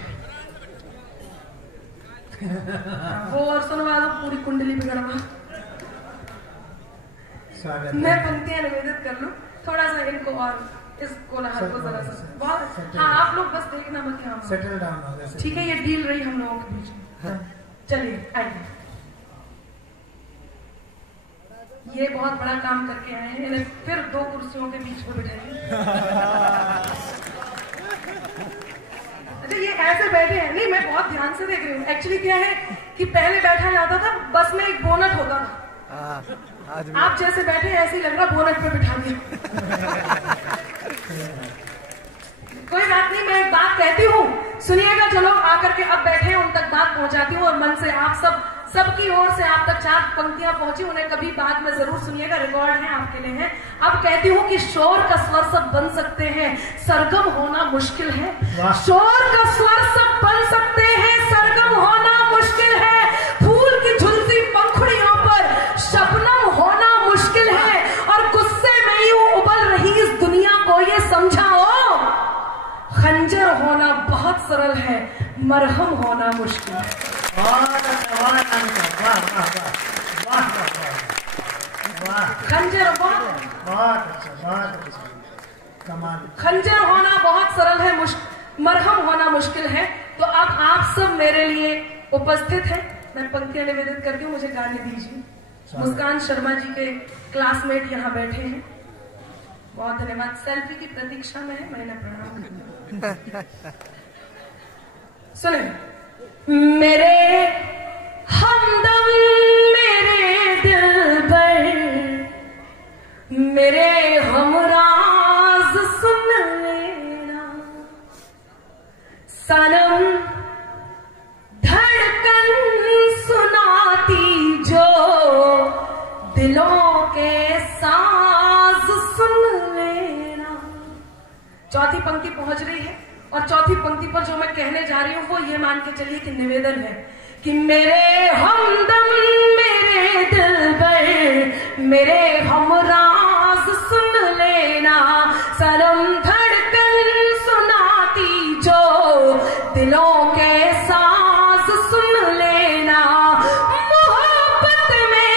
वो और सुनवा दो, पूरी कुंडली बिगड़वा। मैं पंक्तियां निवेदित कर लूं, थोड़ा सा इनको और इस कोलाहल को जरा सा बहुत। हाँ, आप लोग बस देखना मत क्या सेटल डाउन हो गया। ठीक है, ये डील रही हम लोगों के बीच में। चलिए आइए, ये बहुत बड़ा काम करके आए हैं, इन्हें फिर 2 कुर्सियों के बीच में बिठाइए। अच्छा, ये ऐसे बैठे हैं? नहीं, मैं बहुत ध्यान से देख रही हूँ। एक्चुअली क्या है कि पहले बैठा जाता था, बस में एक बोनट होता था। आप जैसे बैठे हैं ऐसे ही लग रहा बोनट पे बिठा दिया। कोई बात नहीं, मैं एक बात कहती हूँ, सुनिएगा। जो लोग आकर के अब बैठे हैं उन तक बात पहुंचाती हूँ, और मन से आप सबकी ओर से आप तक 4 पंक्तियां पहुंची, उन्हें कभी बाद में जरूर सुनिएगा, रिकॉर्ड है आपके लिए है। अब कहती हूँ कि शोर का स्वर सब बन सकते हैं, सरगम होना मुश्किल है। शोर का स्वर सब बन सकते हैं, सरगम होना मुश्किल है। फूल की झुलसी पंखुड़ियों पर शबनम होना मुश्किल है। और गुस्से में यूं उबल रही इस दुनिया को ये समझाओ, खंजर होना बहुत सरल है, मरहम होना मुश्किल है। खंजर खंजर होना बहुत सरल है, मरहम होना मुश्किल है। तो अब आप सब मेरे लिए उपस्थित हैं, मैं पंक्तियां निवेदित करती हूँ, मुझे गाने दीजिए। मुस्कान शर्मा जी के क्लासमेट यहाँ बैठे हैं, बहुत धन्यवाद। सेल्फी की प्रतीक्षा में है, मैंने प्रणाम। सुने, मेरे हमदम मेरे दिलबर, मेरे हमराज सुन लेना। सनम धड़कन सुनाती जो दिलों के साज सुन लेना। चौथी पंक्ति पहुंच रही है, और चौथी पंक्ति पर जो मैं कहने जा रही हूँ वो ये मान के चलिए कि निवेदन है कि मेरे हमदम मेरे दिलबर, मेरे हमराज सुन लेना। सनम धड़कन सुनाती जो दिलों के साज सुन लेना। मोहब्बत में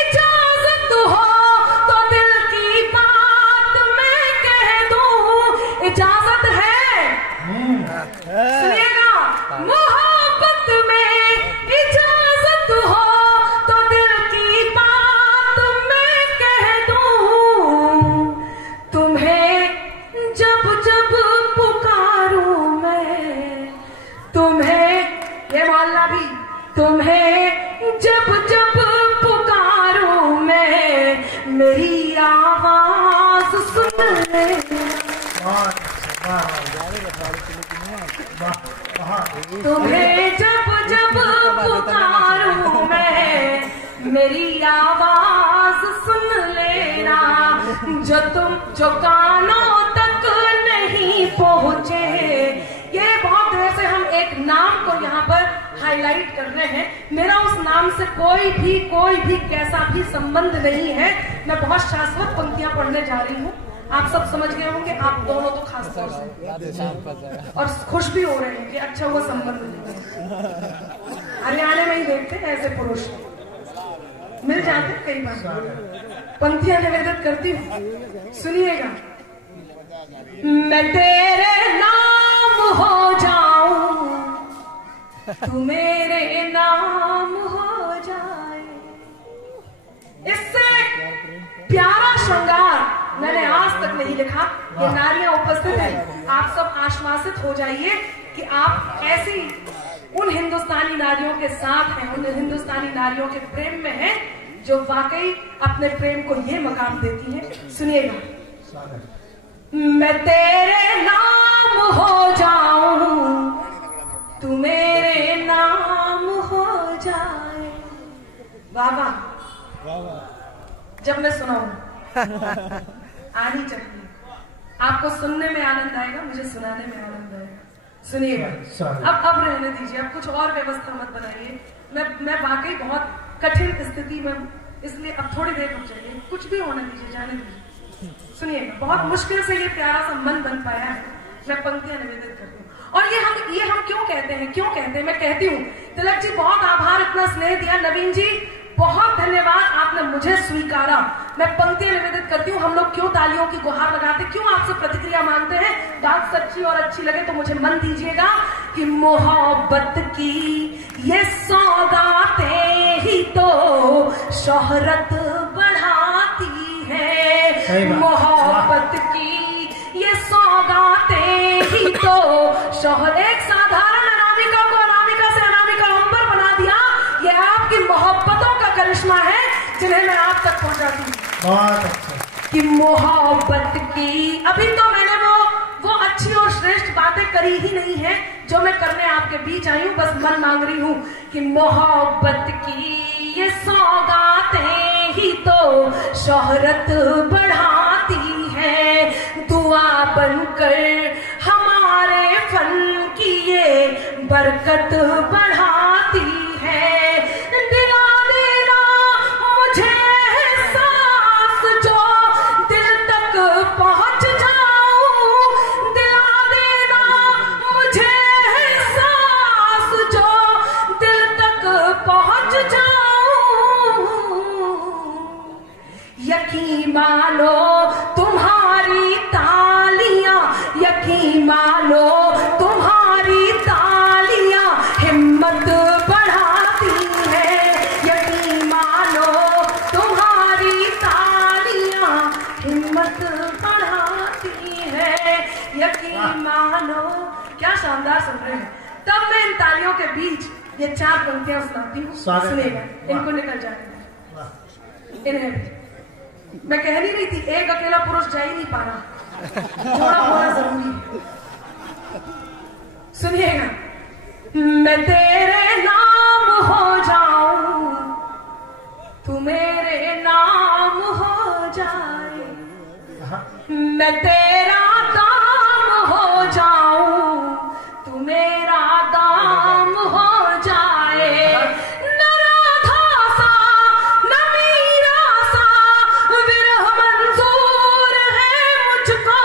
इजाजत हो तो दिल की बात मैं कह दूं, इजाजत है? सुनिएगा, मोहब्बत में इजाजत हो तो दिल की बात मैं कह दूं। तुम्हें जब जब पुकारूं मैं, तुम्हें, ये मोहल्ला भी, तुम्हें जब जब पुकारूं मैं, मेरी आवाज सुन लेना। तुम्हें जब जब पुकारूं मैं, मेरी आवाज सुन लेना। जो कानों तक नहीं पहुंचे। ये बहुत देर से हम एक नाम को यहाँ पर हाईलाइट कर रहे हैं। मेरा उस नाम से कोई भी कैसा भी संबंध नहीं है। मैं बहुत शाश्वत पंक्तियां पढ़ने जा रही हूँ। आप सब समझ गए होंगे, आप दोनों तो खास तौर से, और खुश भी हो रहे हैं कि अच्छा हुआ संबंध नहीं है। हरियाणा में ही देखते हैं ऐसे पुरुष मिल जाते हैं कई बार। पंक्तियां निवेदित करती हूँ, सुनिएगा। मैं तेरे नाम हो जाऊं, तू मेरे नाम हो जाए। इससे प्यारा श्रृंगार मैंने आज तक नहीं लिखा। ये नारियां उपस्थित हैं, आप सब आश्वासित हो जाइए कि आप ऐसी उन हिंदुस्तानी नारियों के साथ हैं, उन हिंदुस्तानी नारियों के प्रेम में हैं जो वाकई अपने प्रेम को ये मकाम देती हैं। सुनिएगा। मैं तेरे नाम हो जाऊं, तू मेरे नाम हो जाए। बाबा जब मैं सुनाऊं आनी चाहिए, आपको सुनने में आनंद आएगा, मुझे सुनाने में आनंद आएगा। सुनिएगा। अब रहने दीजिए, अब कुछ और व्यवस्था मत बनाइए। मैं वाकई बहुत कठिन स्थिति में हूं, इसलिए अब थोड़ी देर रुक जाइए, कुछ भी होने दीजिए, जाने दीजिए। सुनिएगा, बहुत मुश्किल से ये प्यारा संबंध बन पाया है। मैं पंक्तियां निवेदित करती हूँ। और ये हम क्यों कहते हैं? मैं कहती हूँ, तिलक जी बहुत आभार, इतना स्नेह दिया। नवीन जी बहुत धन्यवाद, आपने मुझे स्वीकारा। मैं पंक्तियां निवेदित करती हूँ। हम लोग क्यों तालियों की गुहार लगाते, क्यों आपसे प्रतिक्रिया मांगते हैं? बात सच्ची और अच्छी लगे तो मुझे मन दीजिएगा कि मोहब्बत की ये सौगातें ही तो शोहरत बढ़ाती है। मोहब्बत की ये सौगातें ही तो शोहरत। एक साधारण अनामिका को अनामिका से अनामिका अंबर बना दिया। ये आपकी मोहब्बतों का करिश्मा है जिन्हें मैं आप तक पहुंचाती हूँ। बहुत अच्छा। कि मोहब्बत की, अभी तो मैंने वो अच्छी और श्रेष्ठ बातें करी ही नहीं है जो मैं करने आपके बीच आई हूँ। बस मन मांग रही हूँ कि मोहब्बत की ये सौगातें ही तो शोहरत बढ़ाती है। दुआ बनकर हमारे फन की ये बरकत बढ़ाती है। दिला देना मुझे एहसास जो दिल तक पहुंच जाऊं। दिला देना मुझे एहसास जो दिल तक पहुंच जाऊं। यकीन मानो तुम्हारी तालियां, यकीन मानो तुम्हारी तालियां हिम्मत बढ़ाती है। यकीन मानो तुम्हारी तालियां हिम्मत बढ़ाती है। यकीन मानो। क्या शानदार सुन रहे हैं। तब मैं इन तालियों के बीच ये 4 पंक्तियां सुनाती हूँ, सुनेगा। इनको निकल जाएगा। इन्हें मैं कह नहीं रही थी, एक अकेला पुरुष जा ही नहीं पा रहा, थोड़ा होना जरूरी है। सुनिएगा। मैं तेरे नाम हो जाऊं, तू मेरे नाम हो जाए। मैं तेरा दाम हो जाऊं, तू मेरा दाम हो जाए। न राधा सा न मीरा सा विरह मंजूर है मुझको।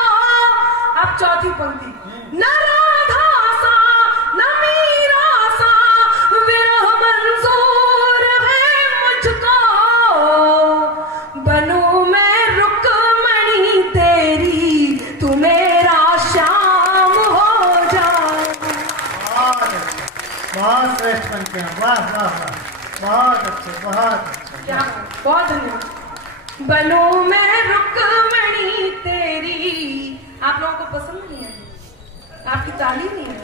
अब चौथी पंक्ति। न राधा सा न मीरा सा विरह मंजूर है मुझको। बनूं मैं रुकमणी तेरी, तू मेरा श्याम हो जाए। बहुत श्रेष्ठ बनते हैं। वाह वाह वाह, बहुत अच्छे, बहुत अच्छे। क्या, बहुत धन्यवाद। बनूं मैं रुकमणी तेरी। आप लोगों को पसंद नहीं है? आपकी ताली नहीं है?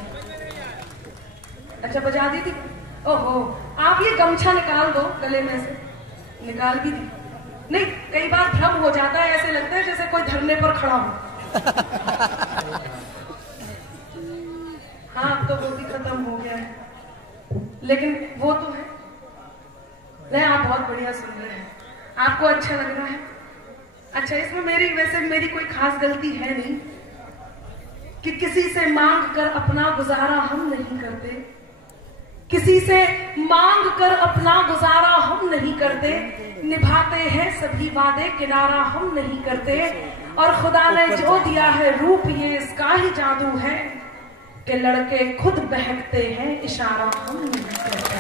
अच्छा बजा दी थी। ओहो, आप ये गमछा निकाल दो गले में से। निकाल भी दी। नहीं, कई बार भ्रम हो जाता है, ऐसे लगता है जैसे कोई धरने पर खड़ा हो। हाँ, अब तो वो भी खत्म हो गया है, लेकिन वो तो है। नहीं, आप बहुत बढ़िया सुन रहे हैं, आपको अच्छा लग रहा है। अच्छा, इसमें मेरी कोई खास गलती है नहीं, कि किसी से मांग कर अपना गुजारा हम नहीं करते, किसी से मांग कर अपना गुजारा हम नहीं करते, निभाते हैं सभी वादे किनारा हम नहीं करते, और खुदा ने जो दिया है रूप ये इसका ही जादू है कि लड़के खुद बहकते हैं इशारा हम नहीं करते।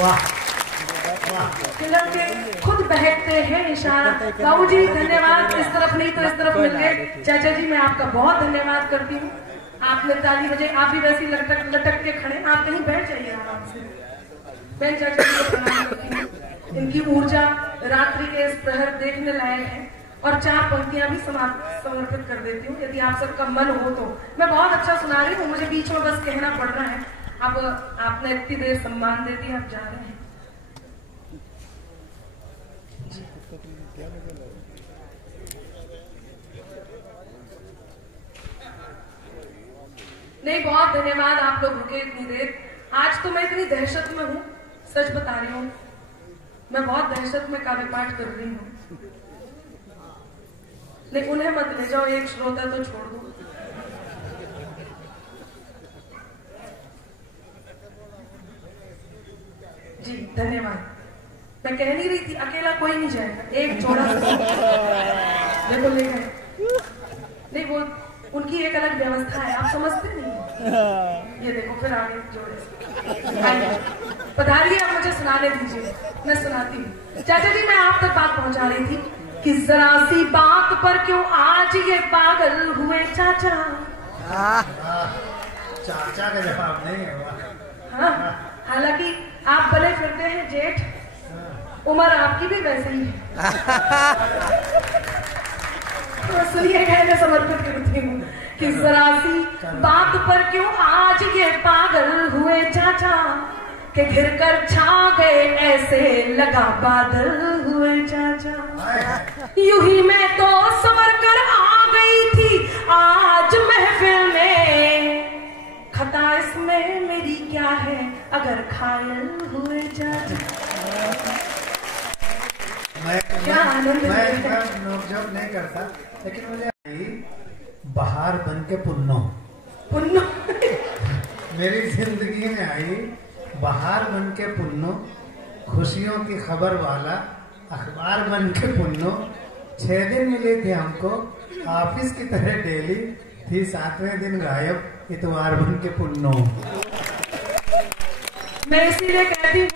वाह लड़के खुद बहकते हैं इशारा। बाबू जी धन्यवाद, इस तरफ नहीं तो इस तरफ मिल गए। चाचा जी मैं आपका बहुत धन्यवाद करती हूँ, आपने ताली बजाई, आप भी वैसे लटक के खड़े, आप कहीं बैठ जाइए आराम से। मैं चाचा जी को प्रणाम करती हूँ, इनकी ऊर्जा रात्रि के इस प्रहर देखने लायक है, और 4 पंक्तियां भी समर्पित कर देती हूँ यदि आप सबका मन हो तो। मैं बहुत अच्छा सुना रही हूँ, मुझे बीच में बस कहना पड़ रहा है। अब आपने इतनी देर सम्मान दे दिया, आप जा रहे हैं। नहीं, बहुत धन्यवाद, आप लोग रुके इतनी देर। आज तो मैं इतनी दहशत में हूँ, सच बता रही हूँ, मैं बहुत दहशत में काव्य पाठ कर रही हूँ। नहीं उन्हें मत ले जाओ, एक श्रोता तो छोड़ दो। जी धन्यवाद। मैं कह नहीं रही थी अकेला कोई नहीं जाएगा, एक जोड़ा देखो ले गए। नहीं वो उनकी एक अलग व्यवस्था है, आप समझते नहीं। ये देखो फिर आगे जोड़े से पधारिए, आप मुझे सुनाने दीजिए, मैं सुनाती हूँ। चाचा जी मैं आप तक बात पहुंचा रही थी कि जरा सी बात पर क्यों आज ये पागल हुए चाचा। चाचा का जवाब नहीं हुआ। हाँ, हालांकि आप भले फिरते हैं जेठ, उम्र आपकी भी वैसे ही है। तो सुनिएगा, मैं समर्पित करती हूँ कि जरा सी बात पर क्यों आज ये पागल हुए चाचा, कि घिर कर छा गए ऐसे लगा बादल हुए चाचा। यूं ही मैं तो संवर कर आ गई थी आज महफिल में, खता इसमें मेरी क्या है अगर घायल हुए चाचा। मैं नोकझोंक नहीं करता, लेकिन मुझे बाहर बन के पुन्नो मेरी जिंदगी में आई, बाहर बन के पुन्नो, खुशियों की खबर वाला अखबार बन के पुन्नो। 6 दिन मिले थे हमको ऑफिस की तरह डेली, थी 7वें दिन गायब, इतवार बन के पुन्नो। मैं इसीलिए कहती हूँ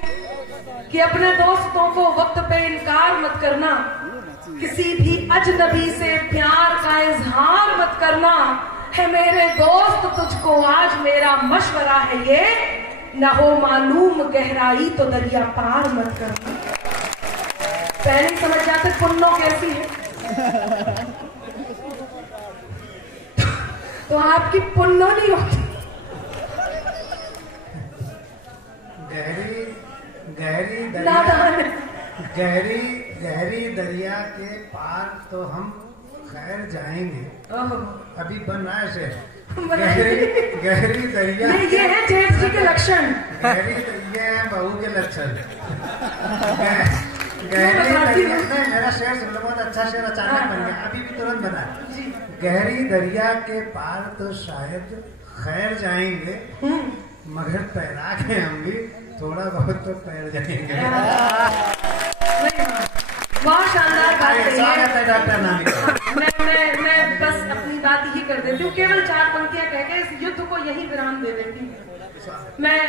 कि अपने दोस्तों को वक्त पे इनकार मत करना, किसी भी अजनबी से प्यार का इजहार मत करना। है मेरे दोस्त तुझको आज मेरा मशवरा है ये, न हो मालूम गहराई तो दरिया पार मत करना। पहले समझ जाते पुन्नो कैसी है तो आपकी पुन्नो नहीं होती। गहरी दरिया के पार तो हम खैर जाएंगे। अभी बन रहा है गहरी दरिया, ये है जेठ जी के लक्षण। गहरी ये है बहू के लक्षण। गहरी दरिया में मेरा शेर सुन लो, बहुत अच्छा शेर अचानक बन गया, अभी भी तुरंत बना। गहरी दरिया के पार तो शायद खैर जाएंगे, मगर तैरा के हम भी थोड़ा बहुत तो तैर जाएंगे। बहुत शानदार बात है डॉक्टर नानी। मैं बस अपनी बात ही कर देती हूँ, केवल 4 पंक्तियां कह के इस युद्ध को यही विराम दे देती हूँ। मैं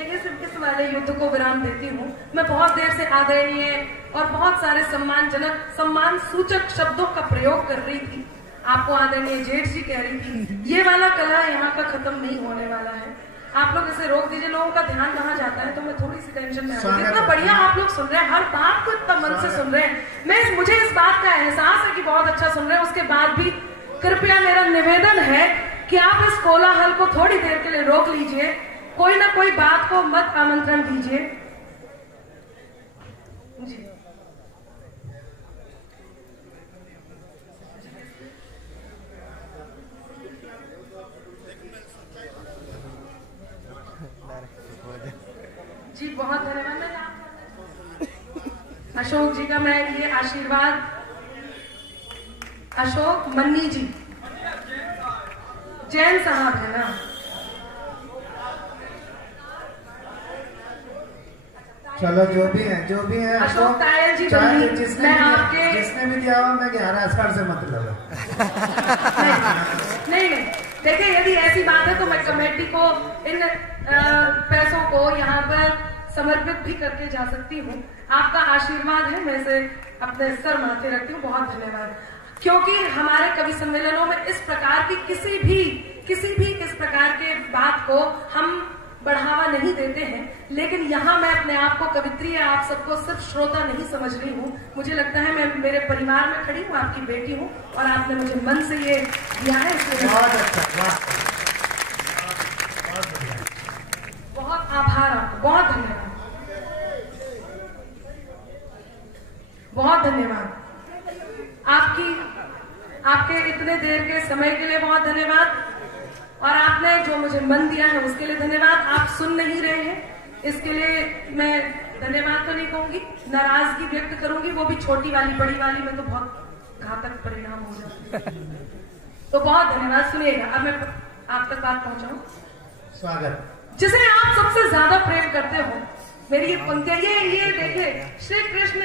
इस वाले युद्ध को विराम देती हूँ। मैं बहुत देर से आदरणीय और बहुत सारे सम्मान सूचक शब्दों का प्रयोग कर रही थी। आपको आदरणीय जेठ जी कह रही थी ये वाला कला यहाँ का खत्म नहीं होने वाला है, आप लोग इसे रोक दीजिए। लोगों का ध्यान कहाँ जाता है, तो मैं थोड़ी सी टेंशन में हूँ। इतना बढ़िया आप लोग सुन रहे हैं, हर बात को इतना मन से सुन रहे हैं। मुझे इस बात का एहसास है कि बहुत अच्छा सुन रहे हैं। उसके बाद भी कृपया मेरा निवेदन है कि आप इस कोलाहल को थोड़ी देर के लिए रोक लीजिए, कोई ना कोई बात को मत आमंत्रण दीजिए। जी जी बहुत धन्यवाद। मैं अशोक जी का मैं ये आशीर्वाद, अशोक मन्नी जी जैन साहब है ना? चलो जो भी है अशोक तायल जी, जिसने भी दिया हुआ मैं 11,000 से मतलब नहीं, देखिए यदि ऐसी बात है तो मैं कमेटी को इन पैसों को यहाँ पर समर्पित भी करके जा सकती हूँ। आपका आशीर्वाद है, मैं इसे अपने सर माथे रखती हूँ। बहुत धन्यवाद। क्योंकि हमारे कवि सम्मेलनों में इस प्रकार की किसी भी इस प्रकार के बात को हम बढ़ावा नहीं देते हैं, लेकिन यहाँ मैं अपने आप को कवित्री या आप सबको सिर्फ श्रोता नहीं समझ रही हूँ। मुझे लगता है मैं मेरे परिवार में खड़ी हूँ, आपकी बेटी हूँ, और आपने मुझे मन से ये दिया है, इसलिए बहुत आभार आपको, बहुत धन्यवाद, बहुत धन्यवाद। आपके इतने देर के समय के लिए बहुत धन्यवाद, और आपने जो मुझे मन दिया है उसके लिए धन्यवाद। आप सुन नहीं रहे हैं, इसके लिए मैं धन्यवाद तो नहीं कहूंगी, नाराजगी व्यक्त करूंगी, वो भी छोटी वाली, बड़ी वाली में तो बहुत घातक परिणाम हो जाता है। तो बहुत धन्यवाद। सुनिएगा, अब मैं आप तक बात पहुंचाऊं। स्वागत। जिसे आप सबसे ज्यादा प्रेम करते हो, मेरी ये पंक्तियां, ये देखिए, श्री कृष्ण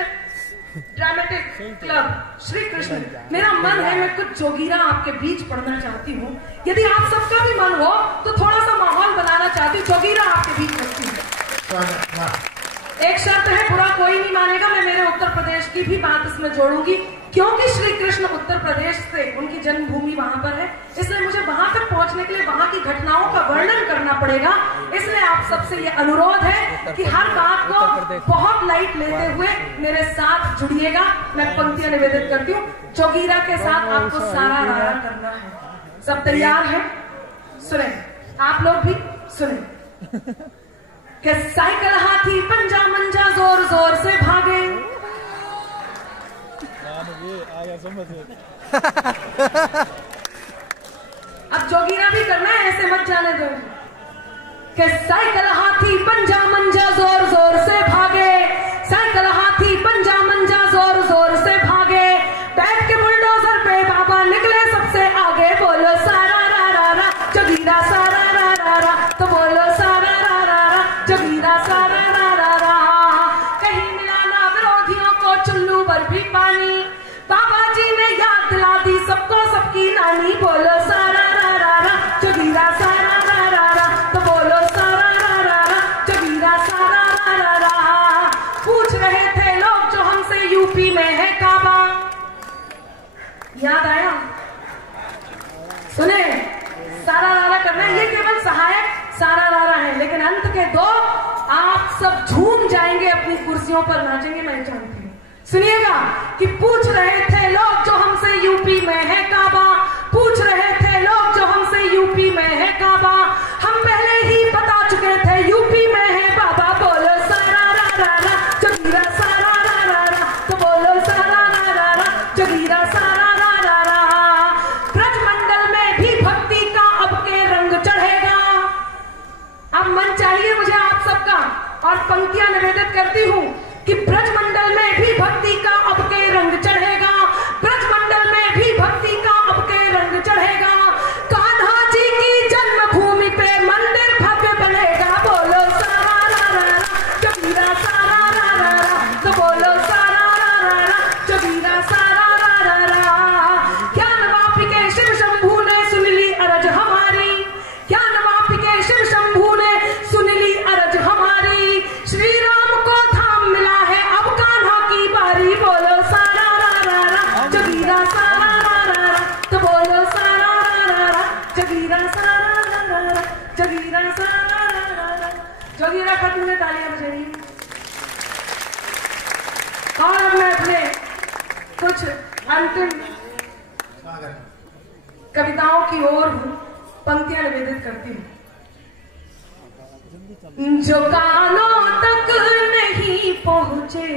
ड्रामेटिक क्लब, श्री कृष्ण। मेरा मन है मैं कुछ जोगीरा आपके बीच पढ़ना चाहती हूँ। यदि आप सबका भी मन हो तो थोड़ा सा माहौल बनाना चाहती हूँ, जोगीरा आपके बीच रखती हूँ। एक शर्त है, बुरा कोई नहीं मानेगा, मैं मेरे उत्तर प्रदेश की भी बात इसमें जोड़ूंगी, क्योंकि श्री कृष्ण उत्तर प्रदेश से, उनकी जन्मभूमि वहां पर है, इसलिए मुझे वहां तक पहुंचने के लिए वहां की घटनाओं का वर्णन करना पड़ेगा। इसलिए आप सबसे ये अनुरोध है कि हर बात को बहुत लाइट लेते हुए मेरे साथ जुड़िएगा। मैं पंक्तियां निवेदित करती हूँ। जोगीरा के साथ आपको सारा रारा करना है। सब तैयार है? सुने, आप लोग भी सुने। कि साइकिल हाथी पंजा मंजा जोर जोर से भागे, अब जोगीरा भी करना है, ऐसे मत जाने दो। कि साइकिल हाथी पंजा मंजा जोर जोर से भागे, साइकिल हाथी पंजा मंजा जोर जोर से भागे, बैठ के बुलडोजर पे बाबा निकले सबसे आगे, बोलो सारा रा रा रा जोगीरा, सारा रा रा रा, तो बोलो सारा रा रा रा जोगीरा, सारा रा रा रा। कहीं मिलाना विरोधियों को चुल्लू पर भी पानी, बाबा जी ने याद दिला दी सबको सबकी नानी, बोलो सारा रा रा रा जोगीरा, सारा रा रा रा, तो बोलो सारा रा रा रा जोगीरा, सारा रा रा रा। पूछ रहे थे लोग जो हमसे यूपी में है काबा, याद आया? सुने, सारा रारा करना है, ये केवल सहायक सारा रारा है, लेकिन अंत के दो आप सब झूम जाएंगे, अपनी कुर्सियों पर नाचेंगे, मैं जानती हूँ। सुनिएगा कि पूछ रहे थे लोग जो हमसे यूपी में है काबा, पूछ रहे थे लोग जो हमसे यूपी में है काबा, हम पहले ही बता चुके थे यूपी में है बाबा, बोलो सारा रा रा रा जोगीरा, सारा रा रा रा, तो बोलो सारा रा रा रा जोगीरा, सारा रा रा रा। ब्रजमंडल में भी भक्ति का अब के रंग चढ़ेगा। अब मन चाहिए मुझे आप सबका, और पंक्तियां निवेदित करती हूँ कि ब्रजमंडल में भी भक्ति का अब के रंग चढ़ेगा, ब्रजमंडल में भी भक्ति का अब के रंग चढ़ेगा, कान्हा जी की जन्मभूमि पे मंदिर भव्य बनेगा, बोलो सारा रा रा रा जोगीरा, सारा रा रा रा, तो बोलो सारा रा रा रा जोगीरा, सारा रा रा रा। ज्ञानवापी के शिव शंभू ने सुन ली अरज हमारी, ज्ञानवापी के शिव शंभू ने सुन ली अरज हमारी, श्री राम को धाम मिला है अब कान्हा की बारी, बोलो सारा रा रा रा जोगीरा, सारा रा रा रा, तो बोलो सारा रा रा रा जोगीरा, सारा रा रा रा जोगीरा, सारा रा रा रा। जोगीरा खत्म में तालियां बजाइए। और अब मैं अपने कुछ अंतिम कविताओं की ओर पंक्तियां निवेदित करती हूँ। जो कानों तक नहीं पहुंचे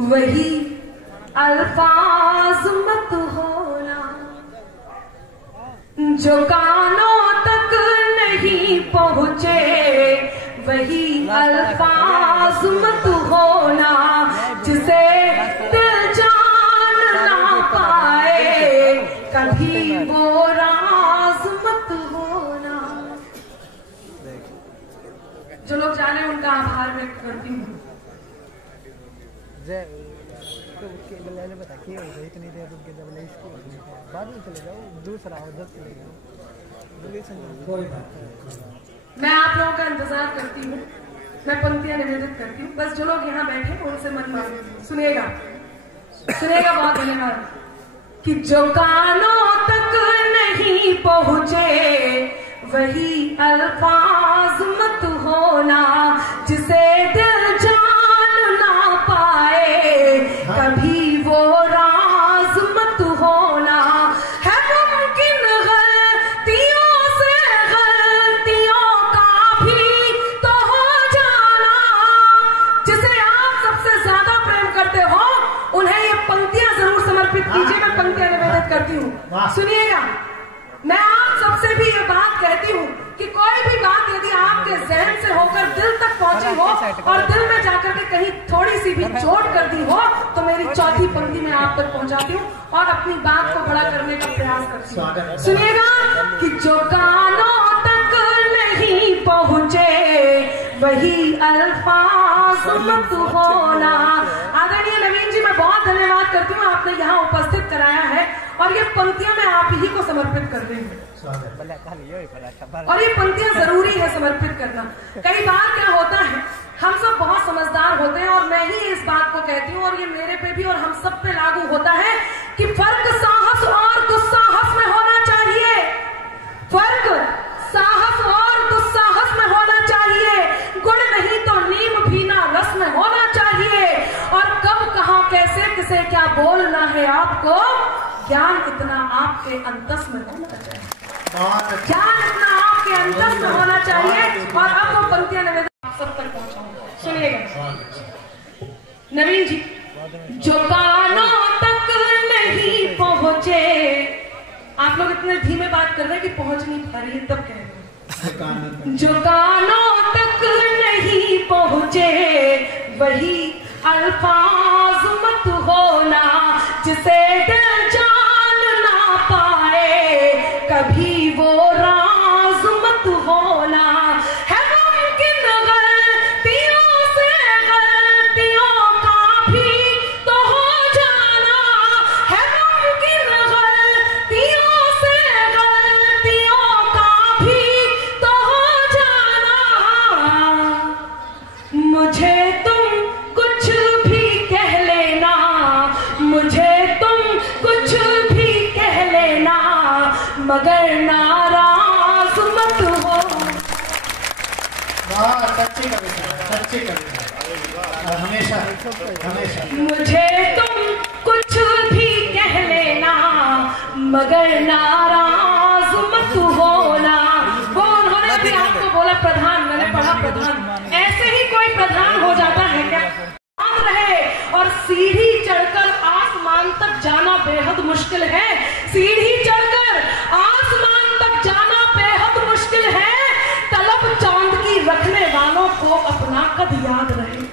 वही अल्फाज मत होना, जो कानों तक नहीं पहुंचे वही अल्फाज मत होना, जिसे दिल जान ना पाए कभी वो राज जो लोग जाने उनका आभार व्यक्त करती हूँ। बता के इतनी देर रुक के बाद में चले जाओ, दूसरा उधर चले जाओ। कोई बात नहीं। मैं आप लोगों का इंतजार करती हूँ, मैं पंक्तियां निवेदित करती हूँ। बस जो लोग यहाँ बैठे हैं उनसे मन मांगे सुनिएगा, सुनिएगा। बहुत धन्यवाद। कि जो कानों तक नहीं पहुँचे वही अल्फाज मत होना, जिसे दिल जान ना पाए कभी वो राज मत होना। है मुमकिन गलतियों से गलतियों का भी तो हो जाना। जिसे आप सबसे ज्यादा प्रेम करते हो उन्हें ये पंक्तियां जरूर समर्पित कीजिए। मैं पंक्तियां निवेदित करती हूँ, सुनिएगा। मैं आप सबसे भी ये बात कहती हूँ कि कोई भी बात यदि आपके जहन से होकर दिल तक पहुंची हो और दिल में जाकर के कहीं थोड़ी सी भी चोट कर दी हो तो मेरी चौथी पंक्ति में आप तक पहुंचाती हूँ और अपनी बात को बड़ा करने का प्रयास करती हूँ। सुनिएगा। कि जो कानों तक नहीं पहुंचे वही अल्फाज मत होना। आदरणीय नवीन जी, मैं बहुत धन्यवाद करती हूँ, आपने यहाँ उपस्थित कराया है और ये पंक्तियां मैं आप ही को समर्पित कर रही हूँ। और ये पंक्तियां जरूरी है समर्पित करना। कई बार क्या होता है, हम सब बहुत समझदार होते हैं और मैं ही इस बात को कहती हूँ और ये मेरे पे भी और हम सब पे लागू होता है कि फर्क साहस और दुस्साहस में होना चाहिए। फर्क साहस और दुस्साहस में होना चाहिए। गुण नहीं तो नीम भी ना रस में होना चाहिए। और कब कहाँ कैसे किसे क्या बोलना है आपको, ज्ञान इतना आपके अंतस में होना चाहिए। ज्ञान इतना आपके अंतस में होना चाहिए। और अब वो पंक्तियां निवेदन आप सब तक पहुंचाऊंगा, सुनिएगा। नवीन जी, जो कानों तक नहीं पहुंचे, आप लोग इतने धीमे बात कर रहे हैं कि पहुंच नहीं पा रही, तब कह रहे हैं। जो कानों तक नहीं पहुंचे वही अल्फाज मत होना, जिसे दिल जान ना पाए कभी वो राज मत होना। है मुमकिन गलतियों से गलतियों का भी तो हो जाना। है मुमकिन गलतियों से गलतियों का भी तो हो जाना। मुझे तुम कुछ भी कह लेना, मुझे तुम कुछ भी कह लेना, मगर नाराज मत हो। सच्ची कविता, सच्ची कविता। हमेशा हमेशा मुझे तुम कुछ भी कह लेना, मगर नाराज मत होना। वो उन्होंने भी आपको बोला प्रधान, मैंने पढ़ा प्रधान। ऐसे ही कोई प्रधान हो जाता है क्या? रहे और सीढ़ी चढ़कर आसमान तक जाना बेहद मुश्किल है। सीढ़ी चढ़कर आसमान तक जाना बेहद मुश्किल है। तलब चांद की रखने वालों को अपना कद याद रहे।